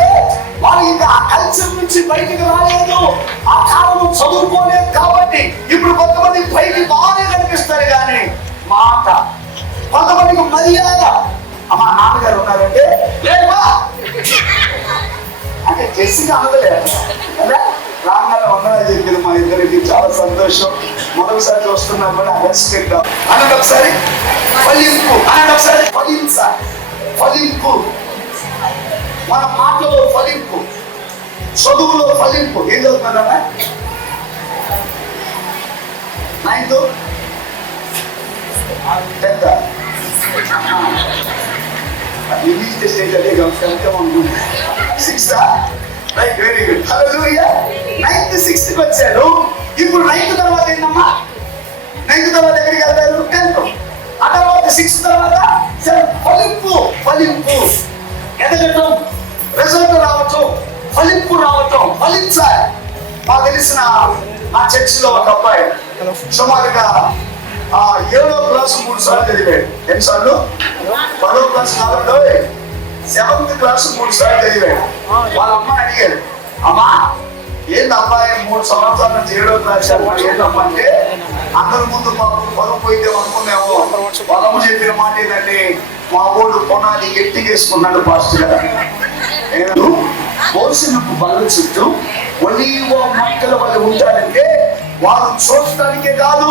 వాళ్ళు ఇంకా ఆ కల్చర్ నుంచి బయటికి రాలేదు, ఆ కాలం చదువుకోలేదు కాబట్టి ఇప్పుడు కొంతమంది బయటికి బాగానే కనిపిస్తారు కానీ మాట, కొంతమందికి మర్యాద. అమ్మా నాన్నగారు ఉన్నారంటే లేవా అంటే చేసిగా అనలేదు కదా. రాగానే వందనాలు చెప్పింది మా ఇద్దరికి, చాలా సంతోషం. మొదటిసారి చూస్తున్నా కూడా రెస్పెక్ట్ అనండి. ఒకసారి ఫలింపు అనండి, ఒకసారి ఫలించాలి. ఫలింపు మన మాటలో ఫలింపు, చదువులో ఫలింపు. ఏం చదువుతున్నారా? 9th 10th స్టేజ్ అదే అనుకుంటున్నా. 6th right, very good. హల్లెలూయా. 9th 6th వచ్చారు. ఇప్పుడు 9th తర్వాత ఏంటమ్మా? 9th తర్వాత ఎక్కడికి వెళ్తారు? 10th. ఆ తర్వాత 6th తర్వాత ఫలింపు. ఫలింపు ఎదగటం, రిజల్ట్ రావటం, ఫలింపు రావటం, ఫలించాలి. మాకు తెలిసిన మా చర్చిలో ఒక అబ్బాయి సుమారుగా 7వ క్లాసు 3 సార్లు చదివాడు. ఎన్నిసార్లు? 10వ క్లాసు కాబట్టి 7th క్లాసు 3 సార్లు చదివాడు. వాళ్ళ అమ్మని అడిగాడు, అమ్మా ఏంటి అబ్బాయి 3 సంవత్సరాల నుంచి 7వ క్లాస్ ఏంటమ్మా అంటే, అందరి ముందు మాకు పొలం పోయితే అనుకున్నాము. పొలము చెప్పిన మాట ఏంటంటే, మా ఊడు పొనాది గట్టిగేసుకున్నాడు పాస్టర్ గారు. నేను పోసినప్పు బల్ల చుట్టూ ఒలీవ మొక్కల వల్ల ఉంటారంటే వారు చూడటానికే కాదు,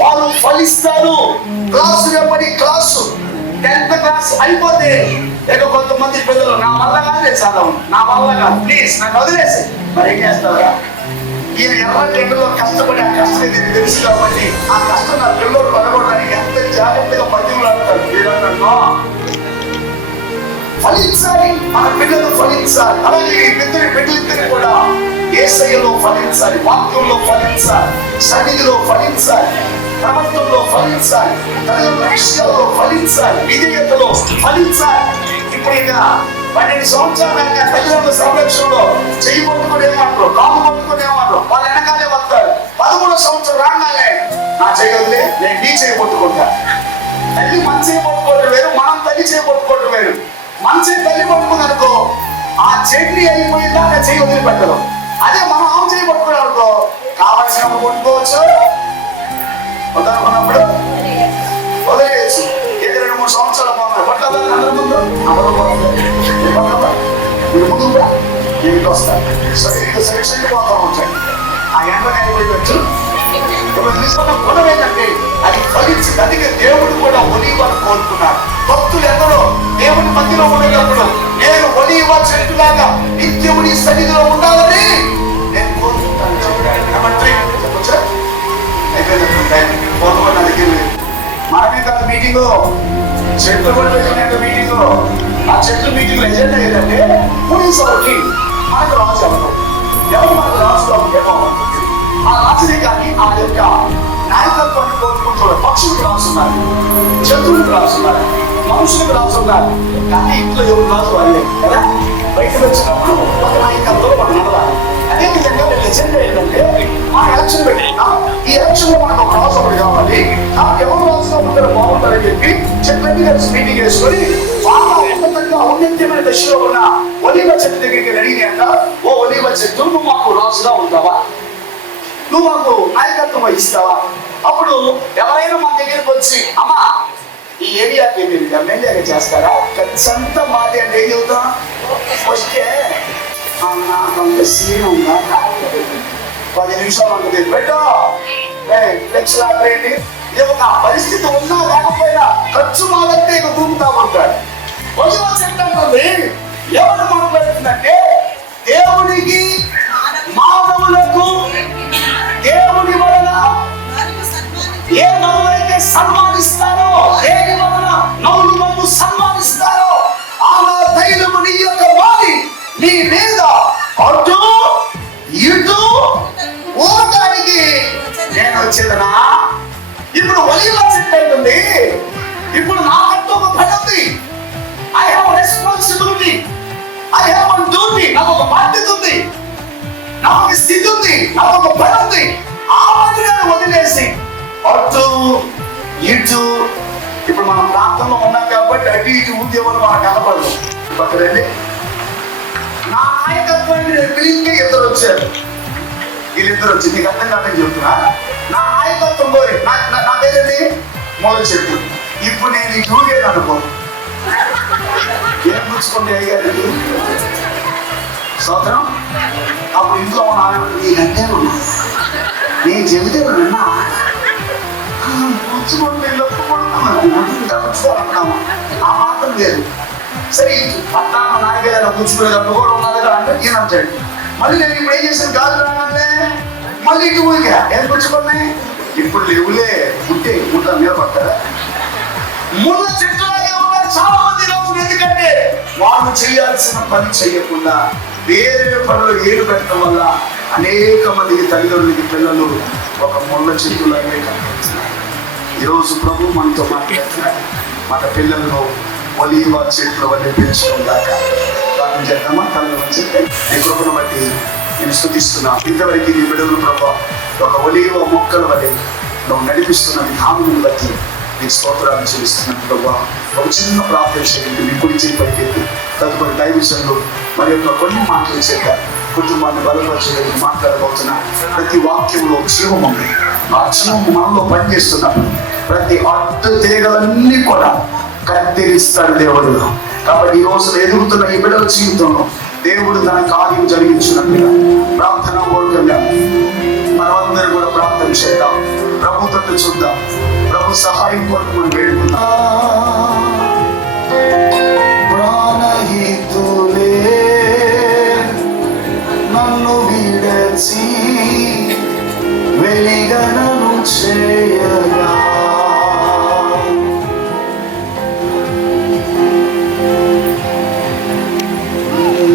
వారు ఫలిస్తారు. క్లాసు వెంబడి క్లాసు 10th క్లాస్ అయిపోతే ఇక కొంతమంది పిల్లలు నా వల్ల కాదే చదవం, నా వల్ల కాదు, ప్లీజ్ నాకు వదిలేసి మరి ఏం చేస్తారా? ఈయన ఎర్రటి ఎండలో కష్టపడి ఆ కష్టం తెలుసు కాబట్టి ఆ కష్టం నా పిల్లలు పడగొట్టడానికి ఎంత జాగ్రత్తగా పద్యములాడతారు. వీళ్ళందరూ ఫలించాలి, మన పిల్లలు ఫలించాలి. అలాగే బిడ్డలిద్దరు కూడా యేసయ్యలో ఫలించాలి, వాక్యంలో ఫలించాలి, సన్నిధిలో ఫలించాలి, ప్రవర్తనలో ఫలించాలి, తల్లిదండ్రుల విషయాల్లో ఫలించాలి, విధేయతలో ఫలించాలి. ఇప్పుడు ఇక 12 సంవత్సరాల తల్లిదండ్రుల సంరక్షణలో చెయ్యి పట్టుకునేవాళ్ళు, కాలు పట్టుకునేవాళ్ళు వాళ్ళ వెనకాలే వస్తారు. 13వ సంవత్సరం రాగానే నా చేయగలే నేను నీ చేయి పట్టుకుంటా. తల్లి మన చేయి పట్టుకోవడం వేరు, మనం తల్లి చేయి పట్టుకోవడం వేరు. మంచి తల్లి పట్టుకుందనుకో ఆ చట్నీ అయిపోయిందాక చేయి వదిలిపెట్టదు. అదే మనం ఆమె చేయి పట్టుకున్నాం అనుకో కావలసినప్పుడు కొట్టుకోవచ్చు, వద్దనుకున్నప్పుడు వదిలేయచ్చు. ఇక 2-3 సంవత్సరాలు బాగుంది పట్టాలి అందరి ముందు ముందు కూడా ఇంటికి వస్తారు. సెలక్షన్ పోతా ఉంటాయి. ఆ ఎండగా అయిపోయచ్చు. గుణం ఏంటంటే అది ఫలించింది. అందుకే దేవుడు కూడా ఒలీవను కోరుకున్నాడు. భక్తులు ఎందరో దేవుని మధ్యలో ఉండేటప్పుడు నేను ఒలీవ చెట్టులాగా నిత్యముని సన్నిధిలో ఉండాలని నేను కోరుకుంటాను. చెప్పొచ్చా? అయితే మీటింగ్, చెట్లు కూడా పెట్టిన మీటింగ్. ఆ చెట్లు మీటింగ్ ఎజెండా ఏంటంటే పోలీసు వాళ్ళకి మనకు రాజు ఎవరు మనకు రాజుగా ఏమో ఆ రాజునే కానీ ఆ యొక్క నాయకత్వాన్ని కోరుకుంటున్నారు. పక్షులకు రాసున్నారు, జంతువులకు రాసున్నారు, మనుషులకు రాసున్నారు. కానీ ఇంట్లో ఎవరు రాజు వాళ్ళే కదా. బయటకు వచ్చినప్పుడు ఒక నాయకత్వం మనం నడవాలి. అదేవిధంగా వీళ్ళ ఎజెండా ఏంటంటే మనం ఎలక్షన్ పెట్టుకున్నాం, ఈ ఎలక్షన్ లో మనకు ఒక రాజు ఒకటి కావాలి, నాకు ఎవరు రాజుగా ఉంటారో బాగుంటారని చెప్పి చెట్లన్నీ కలిసి మీటింగ్ వేసుకొని బాగా ఉన్నతంగా ఔన్నత్యమైన దశలో ఉన్న ఒలీవ చెట్టు దగ్గరికి అడిగినాక, ఓ ఒలీవ చెట్టు, నువ్వు మాకు రాజుగా ఉంటావా, నువ్వు మాకు నాయకత్వం వహిస్తావా? అప్పుడు ఎవరైనా మన దగ్గరికి వచ్చి, అమ్మా ఈ ఏరియాకి మీరు ఎమ్మెల్యేగా చేస్తారా, ఖచ్చితంగా మాది అంటే ఏం చెబుతాం, వస్తే నాకు సీన్ ఉందా, 10 నిమిషాలు ఉంటుంది పెట్టో లక్షలాంటి ఒక పరిస్థితి ఉన్నా లేకపోయినా ఖర్చు మాదంటే ఇక దూకుతా ఉంటాడు. ఒలివ చెట్టు అంటుంది ఎవరు మాట్లాడుతుందంటే దేవునికి మానవులకు దేవుని వలన ఏ నవ్వులైతే సన్మానిస్తారో, దేని వలన నవ్వులు నన్ను సన్మానిస్తారో ఆ ధైర్యము నీ యొక్క వారి నీ మీద అటు ఇటు ఊరటానికి నేను వచ్చేదనా. ఇప్పుడు ఒలివ చెట్టు అంటుంది, ఇప్పుడు నాకంటూ ఒక పని ఉంది. I have responsibility, I have one duty, నాకు ఒక బాధ్యత ఉంది, నాకు ఒక స్థితి ఉంది, నాకు ఒక పని ఉంది. ఆ పని వదిలేసి అటు ఇటు, ఇప్పుడు మనం ప్రాంతంలో ఉన్నాం కాబట్టి అటు ఇటు ఉద్యోగం మనకు కనపడదు. పక్కనండి నా నాయకత్వాన్ని నేను పిలిస్తే ఇద్దరు వచ్చారు, వీళ్ళిద్దరు వచ్చి నీకు అర్థం కాదని చెప్తున్నా. నా నాయకత్వం కోరి నా పేరేంటి మొదలు చెప్పు. ఇప్పుడు నేను ఈ ఊరేది అనుకో, ఏం పుచ్చుకుంటే అయ్యారు సంవత్సరం. అప్పుడు ఇంట్లో నీకంటే ఉన్నా నేను చెబితే ఉన్నా పుచ్చుకుంటే ఆ మాత్రం లేదు. సరే పట్టాన నాయకులు పుచ్చుకునేటప్పుడు కూడా ఉన్నది కదా అంటే ఈయన అంటాడు. మళ్ళీ నేను ఇప్పుడు ఏం చేశాను కాదు రాగానే మళ్ళీ ఇంటి ఊరికా ఏం పుచ్చుకున్నాయి. ఇప్పుడు లేవులే ఉంటే ముందు మీద పడతారా. ముళ్ళ చెట్టులాగే ఉన్నారు చాలా మంది రోజులు. ఎందుకంటే వాళ్ళు చేయాల్సిన పని చేయకుండా వేరే పనులు ఏడు పెట్టడం వల్ల అనేక మందికి తల్లిదండ్రులకి పిల్లలు ఒక ముళ్ళ చెట్టులాగే కనిపిస్తున్నారు. ఈరోజు ప్రభు మనతో మాట్లాడుతున్నాడు. మన పిల్లలను ఒలీవ చెట్లు వల్ల పెంచడం దాకా ప్రార్థన చేద్దామా? కళ్ళు వచ్చి నీ కృపను బట్టి నేను స్తుతిస్తున్నాను. ఇంతవరకు నీ బిడ్డలు ప్రభు ఒక ఒలీవ మొక్కల వల్ల నువ్వు నడిపిస్తున్న విధానం బట్టి నీ స్తోత్రాలు చెల్లిస్తున్నాను ప్రభు. ఒక చిన్న ప్రార్థన చేయండి, మీ కుడి చేయి పైకెత్తి తదుపరి దైవజనులు మరి యొక్క కొన్ని మాటలు చేత కుటుంబాన్ని బలపరచడానికి మాట్లాడబోతున్నా. ప్రతి వాక్యంలో జీవం ఉంది. ఆ జీవం మనలో పనిచేస్తున్నప్పుడు ప్రతి అడ్డు తీగలన్నీ కూడా కత్తిరిస్తాడు దేవుడు. కాబట్టి ఈ రోజు ఎదుగుతున్న ఈ బిడ్డల జీవితంలో దేవుడు తన కార్యం జరిగించినట్టుగా ప్రార్థన కోరుకుందా మనమందరూ కూడా ప్రార్థన చేద్దాం. ప్రభు తట్టు చూద్దాం. ప్రభు సహాయం కొరకు మనం వేడుకుందాం. ప్రాణహితులే నన్ను విడచి వెలిగనను చేయగా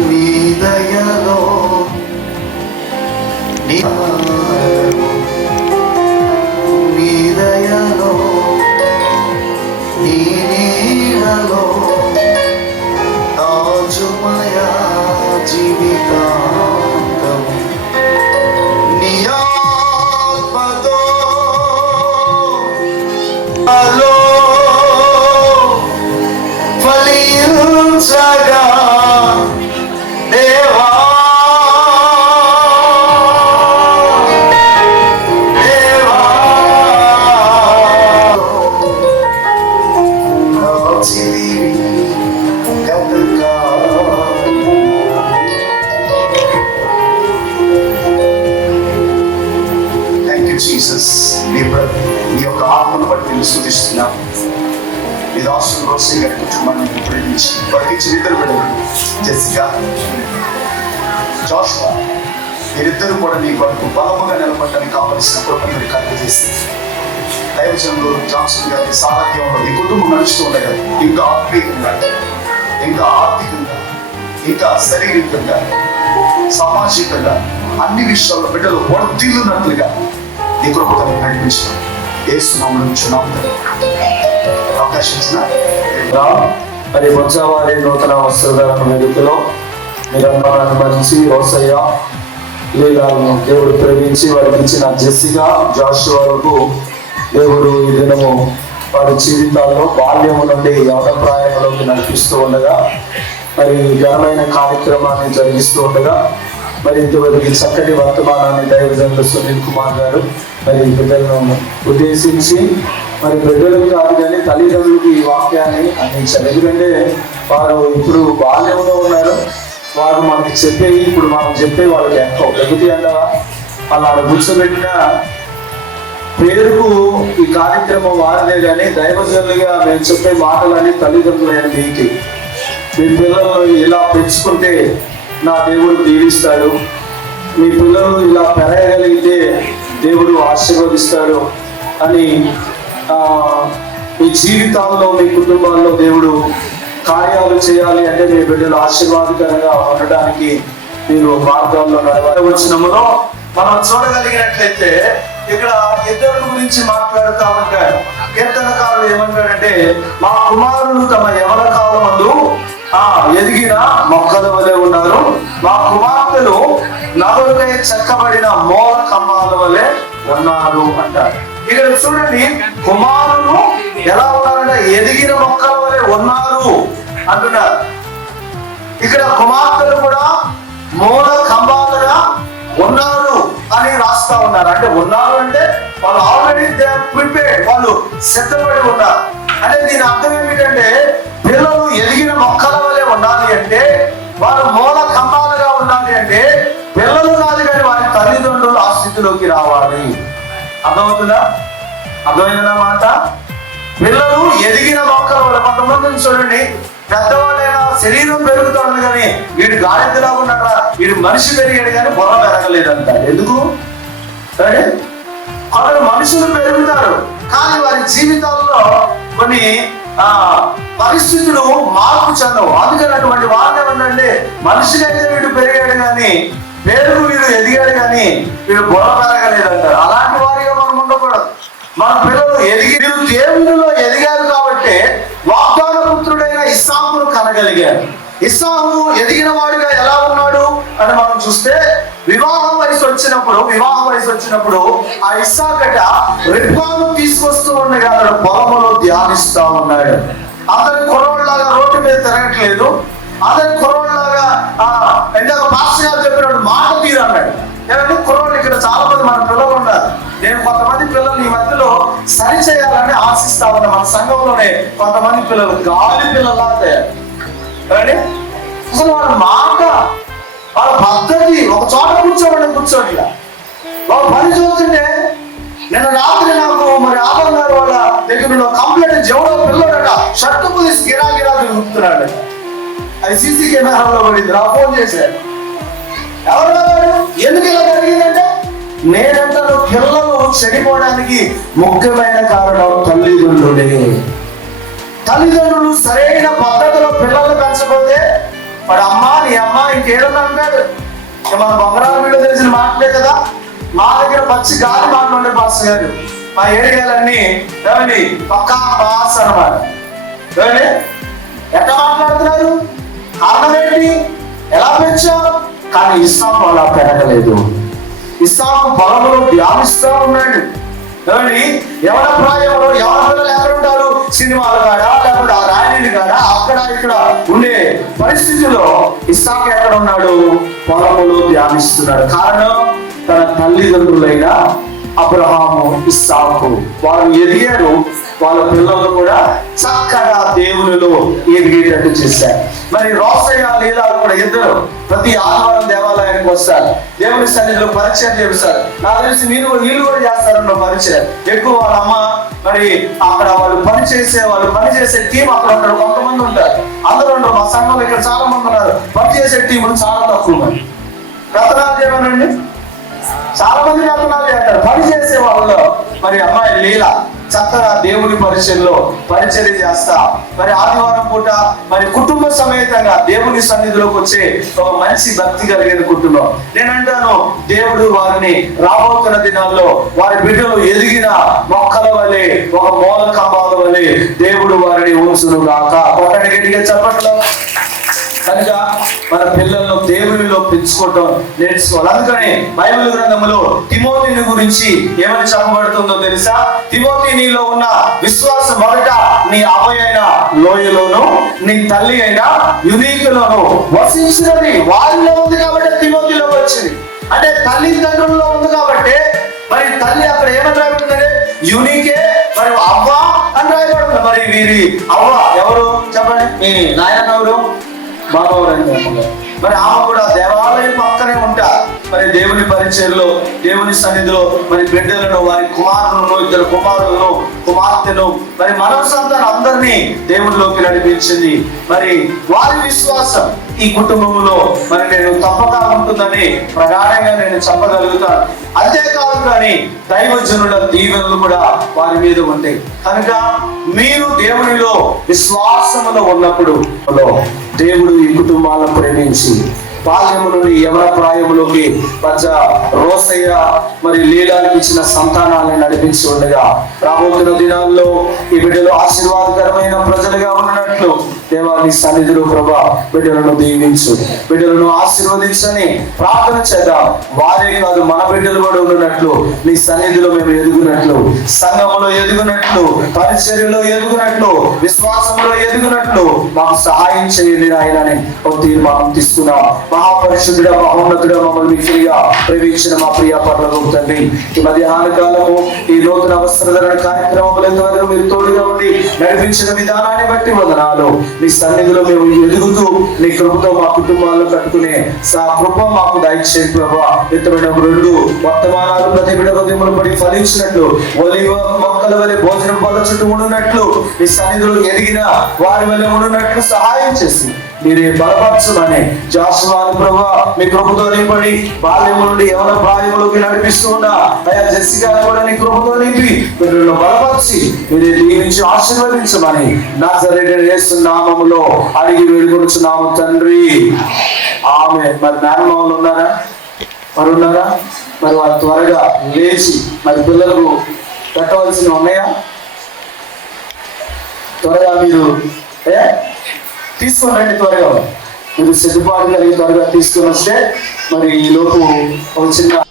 నీ దయలో నీ దయలో నీ నీడలో రాజుమయ జీవితాంతము నీ ఆత్మతో అలో ఫలించగా దేవా నీ యొక్క ఆత్మను బట్టి నేను స్తుతిస్తున్నాం. నీ దాసులు రోసి గారి కుటుంబాన్ని ప్రేమించి వారికి ఇద్దరు బిడ్డలు జెసికా, జోషువా మీరిద్దరు కూడా నీ కొరకు బలముగా నిలబడడానికి కావలసిన కృపను మీరు కలుగజేసి దైవజనులు జాన్సన్ గారి సారథ్యంలో ఈ కుటుంబం నడుస్తూ ఉండగా ఇంకా ఆత్మీయంగా, ఇంకా ఆర్థికంగా, ఇంకా శారీరకంగా, సామాజికంగా అన్ని విషయాల్లో బిడ్డలు వర్ధిల్లున్నట్లుగా నీ కృపను నడిపించడం యేసునామములో చున్నాము. అవకాశం ఇచ్చిన మరి బొజ్జావారి నూతన వస్త్రధారణ వేదికలో మీరందరూ అనుమతించి రోసయ్య లీలాలను దేవుడు ప్రేమించి వారికి ఇచ్చిన జెస్సిగా జాషువా వరకు దేవుడు ఈ దినము వారి జీవితాల్లో బాల్యము నుండి యవన ప్రాయంలోకి నడిపిస్తూ ఉండగా మరి ఘనమైన కార్యక్రమాన్ని జరిగిస్తూ ఉండగా మరి ఇంతవరకు చక్కటి వర్తమానాన్ని దైవజనులు సునీల్ కుమార్ గారు మరి బిడ్డలను ఉద్దేశించి మరి బిడ్డలకు కాదు కానీ తల్లిదండ్రులకు ఈ వాక్యాన్ని అందించారు. ఎందుకంటే వారు ఇప్పుడు బాల్యంలో ఉన్నారు. వారు మనకి చెప్పేవి ఇప్పుడు మనం చెప్పే వాళ్ళకి ఎంతో ఎగుతి అంటారా అలా కూర్చోబెట్టిన పేరుకు ఈ కార్యక్రమం వారలే కానీ దైవజనులుగా మేము చెప్పే మాటలని తల్లిదండ్రులైన మీకు మీ పిల్లలు ఇలా పెంచుకుంటే నా దేవుడు దీవిస్తాడు, మీ పిల్లలు ఇలా పెరగగలిగితే దేవుడు ఆశీర్వదిస్తాడు అని మీ జీవితాల్లో మీ కుటుంబాల్లో దేవుడు కార్యాలు చేయాలి అంటే మీ బిడ్డలు ఆశీర్వాదకరంగా ఉండడానికి మీరు మార్గాల్లో నడవచ్చినములో మనం చూడగలిగినట్లయితే ఇక్కడ ఇద్దరు గురించి మాట్లాడుతూ ఉంటారు. కీర్తనకారులు ఏమంటాడంటే మా కుమారులు తమ యవన కాలమందు ఎదిగిన మొక్కల వలె ఉన్నారు, మా కుమార్తెలు నలుగురై చెక్కబడిన మూల కమ్మాల వలె ఉన్నారు అంటారు. ఇక్కడ చూడండి, కుమారులు ఎలా ఉన్నారంటే ఎదిగిన మొక్కల వలె ఉన్నారు అంటున్నారు. ఇక్కడ కుమార్తెలు కూడా మూల కంబాలుగా ఉన్నారు అని రాస్తా ఉన్నారు. అంటే ఉన్నారు అంటే వాళ్ళు ఆల్రెడీ ప్రిపేర్డ్, వాళ్ళు సిద్ధపడి ఉన్నారు. అంటే దీని అర్థం ఏమిటంటే పిల్లలు ఎదిగిన మొక్కల వలె ఉండాలి అంటే, వారు మూల కంబాలుగా ఉండాలి అంటే పిల్లలు కాదు కానీ వారి తల్లిదండ్రులు ఆ స్థితిలోకి రావాలి. అర్థమవుతుందా? అర్థమైందా మాట? పిల్లలు ఎదిగిన మొక్కల వల్ల కొంతమందిని చూడండి, పెద్దవాళ్ళైనా శరీరం పెరుగుతుంది కానీ వీడు గాడిదలా ఉన్నాడా, వీడు మనిషి పెరిగాడు కానీ బుర్ర పెరగలేదంట. ఎందుకు? సరే, వాళ్ళు మనుషులు పెరుగుతారు కానీ వారి జీవితాల్లో కొన్ని పరిస్థితులు మార్పు చెందవు. అందుకని అటువంటి వారిని ఏమంటే మనిషిగా అయితే వీడు పెరిగాడు కానీ పేరుకు వీడు ఎదిగాడు కానీ వీడు బుర్ర పెరగలేదంటారు. అలాంటి వారిగా మనం ఉండకూడదు. మన పిల్లలు దేవునిలో ఎదిగారు కాబట్టి వాగ్దాన పుత్రుడైన ఇస్సాకును కనగలిగారు. ఇస్సాకు ఎదిగిన వాడిగా ఎలా ఉన్నాడు అని మనం చూస్తే, వివాహ వయసు వచ్చినప్పుడు ఆ ఇస్సాకట రిబ్కాను తీసుకొస్తూ ఉండగా పొలములో ధ్యానిస్తా ఉన్నాడు. అతని కుర్రోడ్లాగా రోడ్డు మీద తిరగట్లేదు. అతని కుర్రోడ్లాగా ఇందాక పాస్టర్ గారు చెప్పినప్పుడు మాట తీరు అన్నాడు. ఏమంటే కుర్రోళ్ళు ఇక్కడ చాలా మంది మన పిల్లలు ఉన్నారు. నేను కొంతమంది పిల్లలు ఈ మధ్యలో సరి చేయాలని ఆశిస్తా ఉన్నా. మన సంఘంలోనే కొంతమంది పిల్లలు గాలి పిల్లలా తయారు. అసలు వాళ్ళ మాట, వాళ్ళ పద్ధతి ఒక చోట కూర్చోట్లా. వాళ్ళ పని చూస్తుంటే నేను రాత్రి నాకు మరి ఆదం గారు వాళ్ళ దగ్గర కంప్లైంట్ జవడో పిల్లడట షర్టు పోలీస్ గిరా తిరుగుతున్నాడు. అది సీసీ కెమెరాలో పడింది. నా ఫోన్ చేశాడు. ఎవరు ఎందుకు ఇలా జరిగిందంటే, నేనంటాను పిల్లలు చెడిపోవడానికి ముఖ్యమైన కారణం తల్లిదండ్రులే. తల్లిదండ్రులు సరైన పద్ధతిలో పిల్లలు పెంచకపోతే వాడు అమ్మ నీ అమ్మ ఇంకేడన్నా అంటాడు. మన బంగారాల వీడియో తెలిసిన మాటలే కదా. మా దగ్గర పచ్చి గాలి మాట్లాడే పాస్టర్ గారు మా ఏరియాలన్నీ ఏమండి పక్కా పాస్ అన్నమాట. ఏమండి ఎట్లా మాట్లాడుతున్నారు? కారణం ఏంటి? ఎలా పెంచావు? కానీ ఇస్సాకు అలా పెరగలేదు. ఇస్సాకు పొలంలో ధ్యానిస్తూ ఉన్నాడు. ఏమండి యవన ప్రాయంలో యవన పిల్లలు ఎక్కడ ఉంటారు? సినిమాలు కాడా, లేకపోతే ఆ రాయలు కాడా, అక్కడ ఇక్కడ ఉండే పరిస్థితిలో ఇస్సాకు ఎక్కడ ఉన్నాడు? పొలములో ధ్యానిస్తున్నాడు. కారణం తన తల్లిదండ్రులైన అబ్రహాము, ఇస్సాకు వారు ఎదిగారు. వాళ్ళ పిల్లలు కూడా చక్కగా దేవునిలో ఎదిగేటట్టు చేశారు. మరి రోసయ్య లీలాలు కూడా ఇద్దరు ప్రతి ఆదివారం దేవాలయానికి వస్తారు, దేవుని సన్నిధిలో పరిచయం చేస్తారు. నాకు తెలిసి వీళ్ళు కూడా చేస్తారన్న పరిచయం ఎక్కువ. వాళ్ళ అమ్మ మరి అక్కడ వాళ్ళు పనిచేసే టీం అక్కడ ఉంటారు. కొంతమంది ఉంటారు, అందరూ ఉంటారు. మా సంఘంలో ఇక్కడ చాలా మంది ఉన్నారు. పనిచేసే టీములు చాలా తక్కువ మంది. రతనాలు చేయమనండి, చాలా మంది రతనాలు చేస్తారు. పని చేసే వాళ్ళలో మరి అమ్మాయి లీల చక్కగా దేవుని పరిచర్య చేస్తా, మరి ఆదివారం పూట మరి కుటుంబ సమేతంగా దేవుని సన్నిధిలోకి వచ్చే ఒక మంచి భక్తి కలిగిన కుటుంబం. నేను అంటాను, దేవుడు వారిని రాబోతున్న దినాల్లో వారి బిడ్డలు ఎదిగిన మొక్కల వలె, ఒక మూల కంబాల వలె దేవుడు వారిని ఉంచును గాక. కొట్టని గట్టిగా చెప్పట్లో. కనుక మన పిల్లలను దేవునిలో పెంచుకోవటం నేర్చుకోవాలి. అందుకని బైబిల్ గ్రంథంలో తిమోతిని గురించి ఏమని చెప్పబడుతుందో తెలుసా? తిమోతి, నీలో ఉన్న విశ్వాసం మొదట నీ అవ్వయైన లోయలోను, నీ తల్లి అయిన యునీకులోను వసించినది. వారిలో ఉంది కాబట్టి తిమోతిలో వచ్చింది. అంటే తల్లిదండ్రుల్లో ఉంది కాబట్టి మరి తల్లి అక్కడ ఏమని రాయబడుతుంది? యునీకే మరి అవ్వ అని రాయబడుతుంది. మరి వీరి అవ్వ ఎవరు చెప్పండి? మీ నాయన ఎవరు? బాబావరాని. మరి ఆమె కూడా దేవాలయం పక్కనే ఉంటా. మరి దేవుని పరిచర్లో, దేవుని సన్నిధిలో మరి బిడ్డలను, వారి కుమారులను, ఇద్దరు కుమారులను, కుమార్తెను, మరి మనవ సంతానం అందరినీ దేవునిలోకి నడిపించింది. మరి వారి విశ్వాసం ఈ కుటుంబంలో మరి నేను తప్పగా ఉంటుందని ప్రగాఢంగా నేను చెప్పగలుగుతాను. అంతేకాదు కానీ దైవజనుల దీవెనలు కూడా వారి మీద ఉంటాయి. కనుక మీరు దేవునిలో విశ్వాసములో ఉన్నప్పుడు దేవుడు ఈ కుటుంబాలను ప్రేమించి బాల్యము నుండి యవన ప్రాయములోకి మధ్య రోసయ్య మరి లీలానికి ఇచ్చిన సంతానాన్ని నడిపించి ఉండగా రాబోతున్న దినాల్లో ఈ బిడ్డలు ఆశీర్వాదకరమైన ప్రజలుగా ఉన్నట్లు దేవాన్ని సన్నిధిలో ప్రభా బిడ్డలను దీవించు, బిడ్డలను ఆశీర్వదించని ప్రార్థన చేద్దాం. వారే కాదు, మన బిడ్డలు కూడా ఉన్నట్లు నీ సన్నిధిలో మేము ఎదుగునట్లు, సంఘములో ఎదుగునట్లు, పరిచర్యలో ఎదుగునట్లు, విశ్వాసంలో ఎదుగునట్లు మాకు సహాయం చేయండి ఆయనని ఒక తీర్మానం తీసుకున్నాం. మహాపరిశుద్ధుడ, మహోన్నతుడ, మమ్మల్ని మిక్కిలిగా ప్రేమించిన మా ప్రియ పరలోకపు తండ్రి, ఈ మధ్యాహ్న కాలము ఈ నూతన వస్త్రధరణ కార్యక్రమం మీరు తోడుగా ఉండి నడిపించిన విధానాన్ని బట్టి వందనాలు. నీ సన్నిధిలో మేము ఎదుగుతూ నీ కృపతో మా కుటుంబాలను కట్టుకునే కృప మాకు దయచేయండి ప్రభా. ఇతరుల రెండు వర్తమానాలు ప్రతి బిడ్డ హృదయములు పడి ఫలించినట్లు, ఒలివ మొక్కల వలె భోజనం పళ్ళ చుట్టూ ఉండునట్లు, నీ సన్నిధిలో ఎదిగిన వారి వలె ఉండునట్లు సహాయం చేసి మీరే బలపరచమని జాషువాను ప్రభా మీ కృపతో నింపడి బాల్యము నుండి యవన ప్రాయములోకి నడిపిస్తూ ఉన్న అయా జెస్సికా కూడా నీ కృపతో నింపి వీళ్ళను బలపరిచి మీరే దీవించి ఆశీర్వదించమని నజరేయుడైన యేసు నామములో అడిగి వేడుకొనుచున్నాము తండ్రి, ఆమేన్. మరి మేనమామలు ఉన్నారా? మరి వారు త్వరగా లేచి మరి పిల్లలకు పెట్టవలసిన ఉన్నాయా? త్వరగా మీరు తీసుకొని రండి. త్వరగా మీరు సిద్ధపాటు కలిగి త్వరగా తీసుకొని వస్తే మరి ఈ లోపు ఒక చిన్న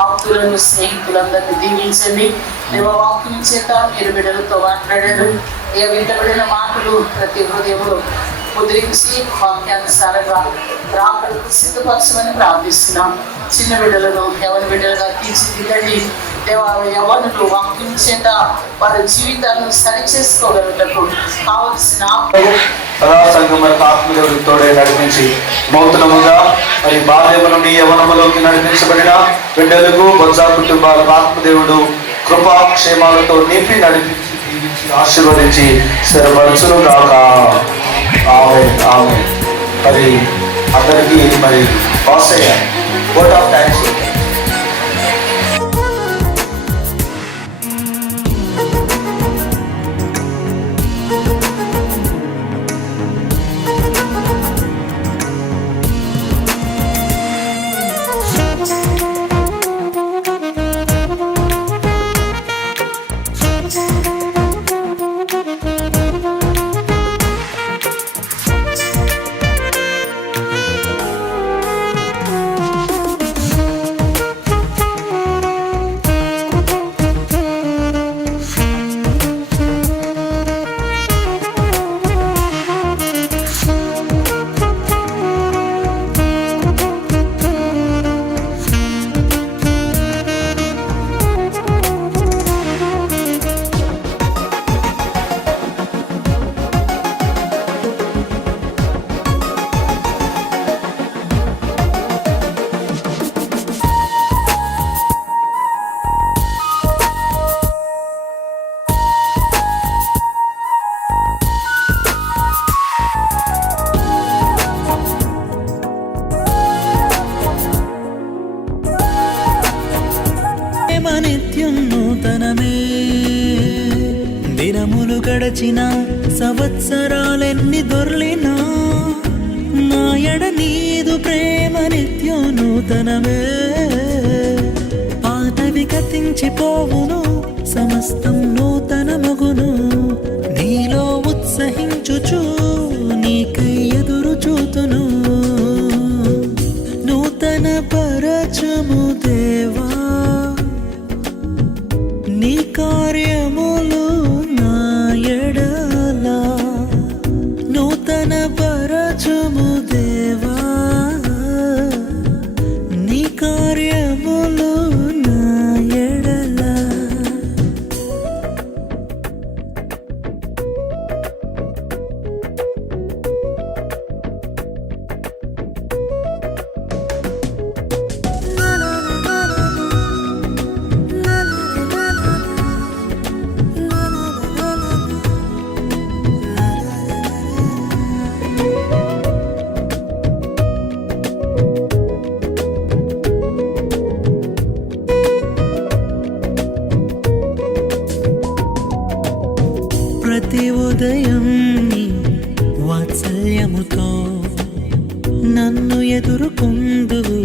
ఆప్తులను స్నేహితులందరినీ దీవించండి. వాక్యం చేత మీరు బిడ్డలతో మాట్లాడారు. వింటబడిన మాటలు ప్రతి హృదయంలో ముద్రించి వాక్యానుసారంగా రాకడకు సిద్ధపరచమని ప్రార్థిస్తున్నాం. చిన్న బిడ్డలను యవన బిడ్డలుగా తీర్చిదిద్దండి. యవనులు వాక్యం చేత వారి జీవితాలను సరి చేసుకోగలటకు కావలసిన ఆత్మదేవుడికి తోడే నడిపించి నూతనముగా మరి బాల్యము నుండి యవనములోకి నడిపించబడిన బిడ్డలకు బొజ్జా కుటుంబాలకు ఆత్మదేవుడు కృపాక్షేమాలతో నింపి నడిపించి ఆశీర్వదించి స్థిరపరచును కాక. ఆమేన్. మరి అందరికీ మరి పాస్ అయ్యా ఓట్ ఆఫ్ థ్యాంక్స్. నూతనమే. దినములు గడచిన సంవత్సరాలెన్ని దొర్లినా నా ఎడ నీదు ప్రేమ నిత్యం నూతనమే. పాతవి గతించిపోవును, సమస్తం నూతనమగును. నీలో ఉత్సహించుచు నీకై ఎదురు చూతును. నూతన పరచము దేవా, నీ కార్యములు నా ఎడల. నూతన పరచము దేవా, నీ కార్యములు నా ఎడల. ప్రతి ఉదయం నీ వాత్సల్యముతో నన్ను ఎదుర్కొందువు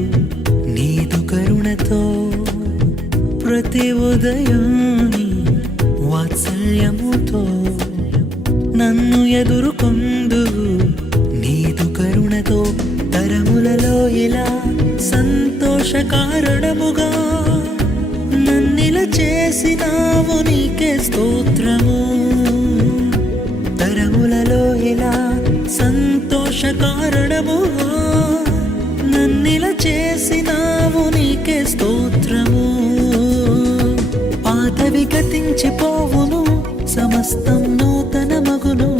నీదు కరుణతో. ప్రతి ఉదయం నీ వాత్సల్యముతో నన్ను ఎదుర్కొందువు నీదు కరుణతో. తరములలో ఇలా సంతోష కారణముగా నన్నిల చేసినావు నీకే స్తోత్రము. తరములలో ఇలా సంతోష కారణముగా నన్నిల చేసినావు నీకే స్తోత్రము. పాతవి గతించిపోవును, సమస్తం నూతనమగును.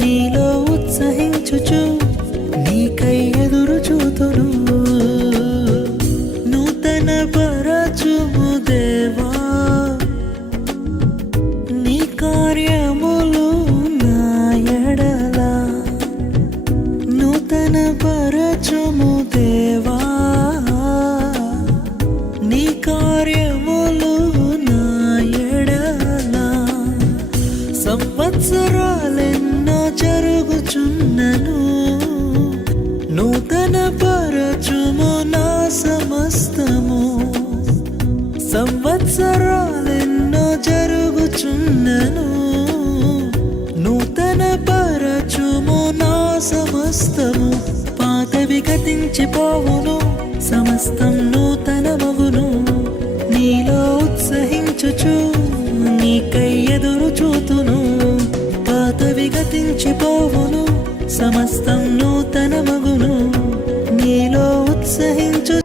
నీలో ఉత్సహించుచు నీకై ఎదురు చూతును. నూతన పరచుము దేవా, నీ కార్యములు నా ఎడల. నూతన పరచుము దేవా, నీ కార్యములు నా ఎడల. సంవత్సరాలెన్నో జరుగుచున్నను, నూతన పరచుము నా సమస్తము. సంవత్సరాలెన్నో జరుగుచున్నను, నూతన పరచుము నా సమస్తము. పాతవి గతించిపోవును, సమస్తం నూతనమగును. నీలో ఉత్సహించుచు నీకై ఎదురు చూతును. పాతవి గతించిపోవును, సమస్తం నూతనమగును. నీలో ఉత్సహించు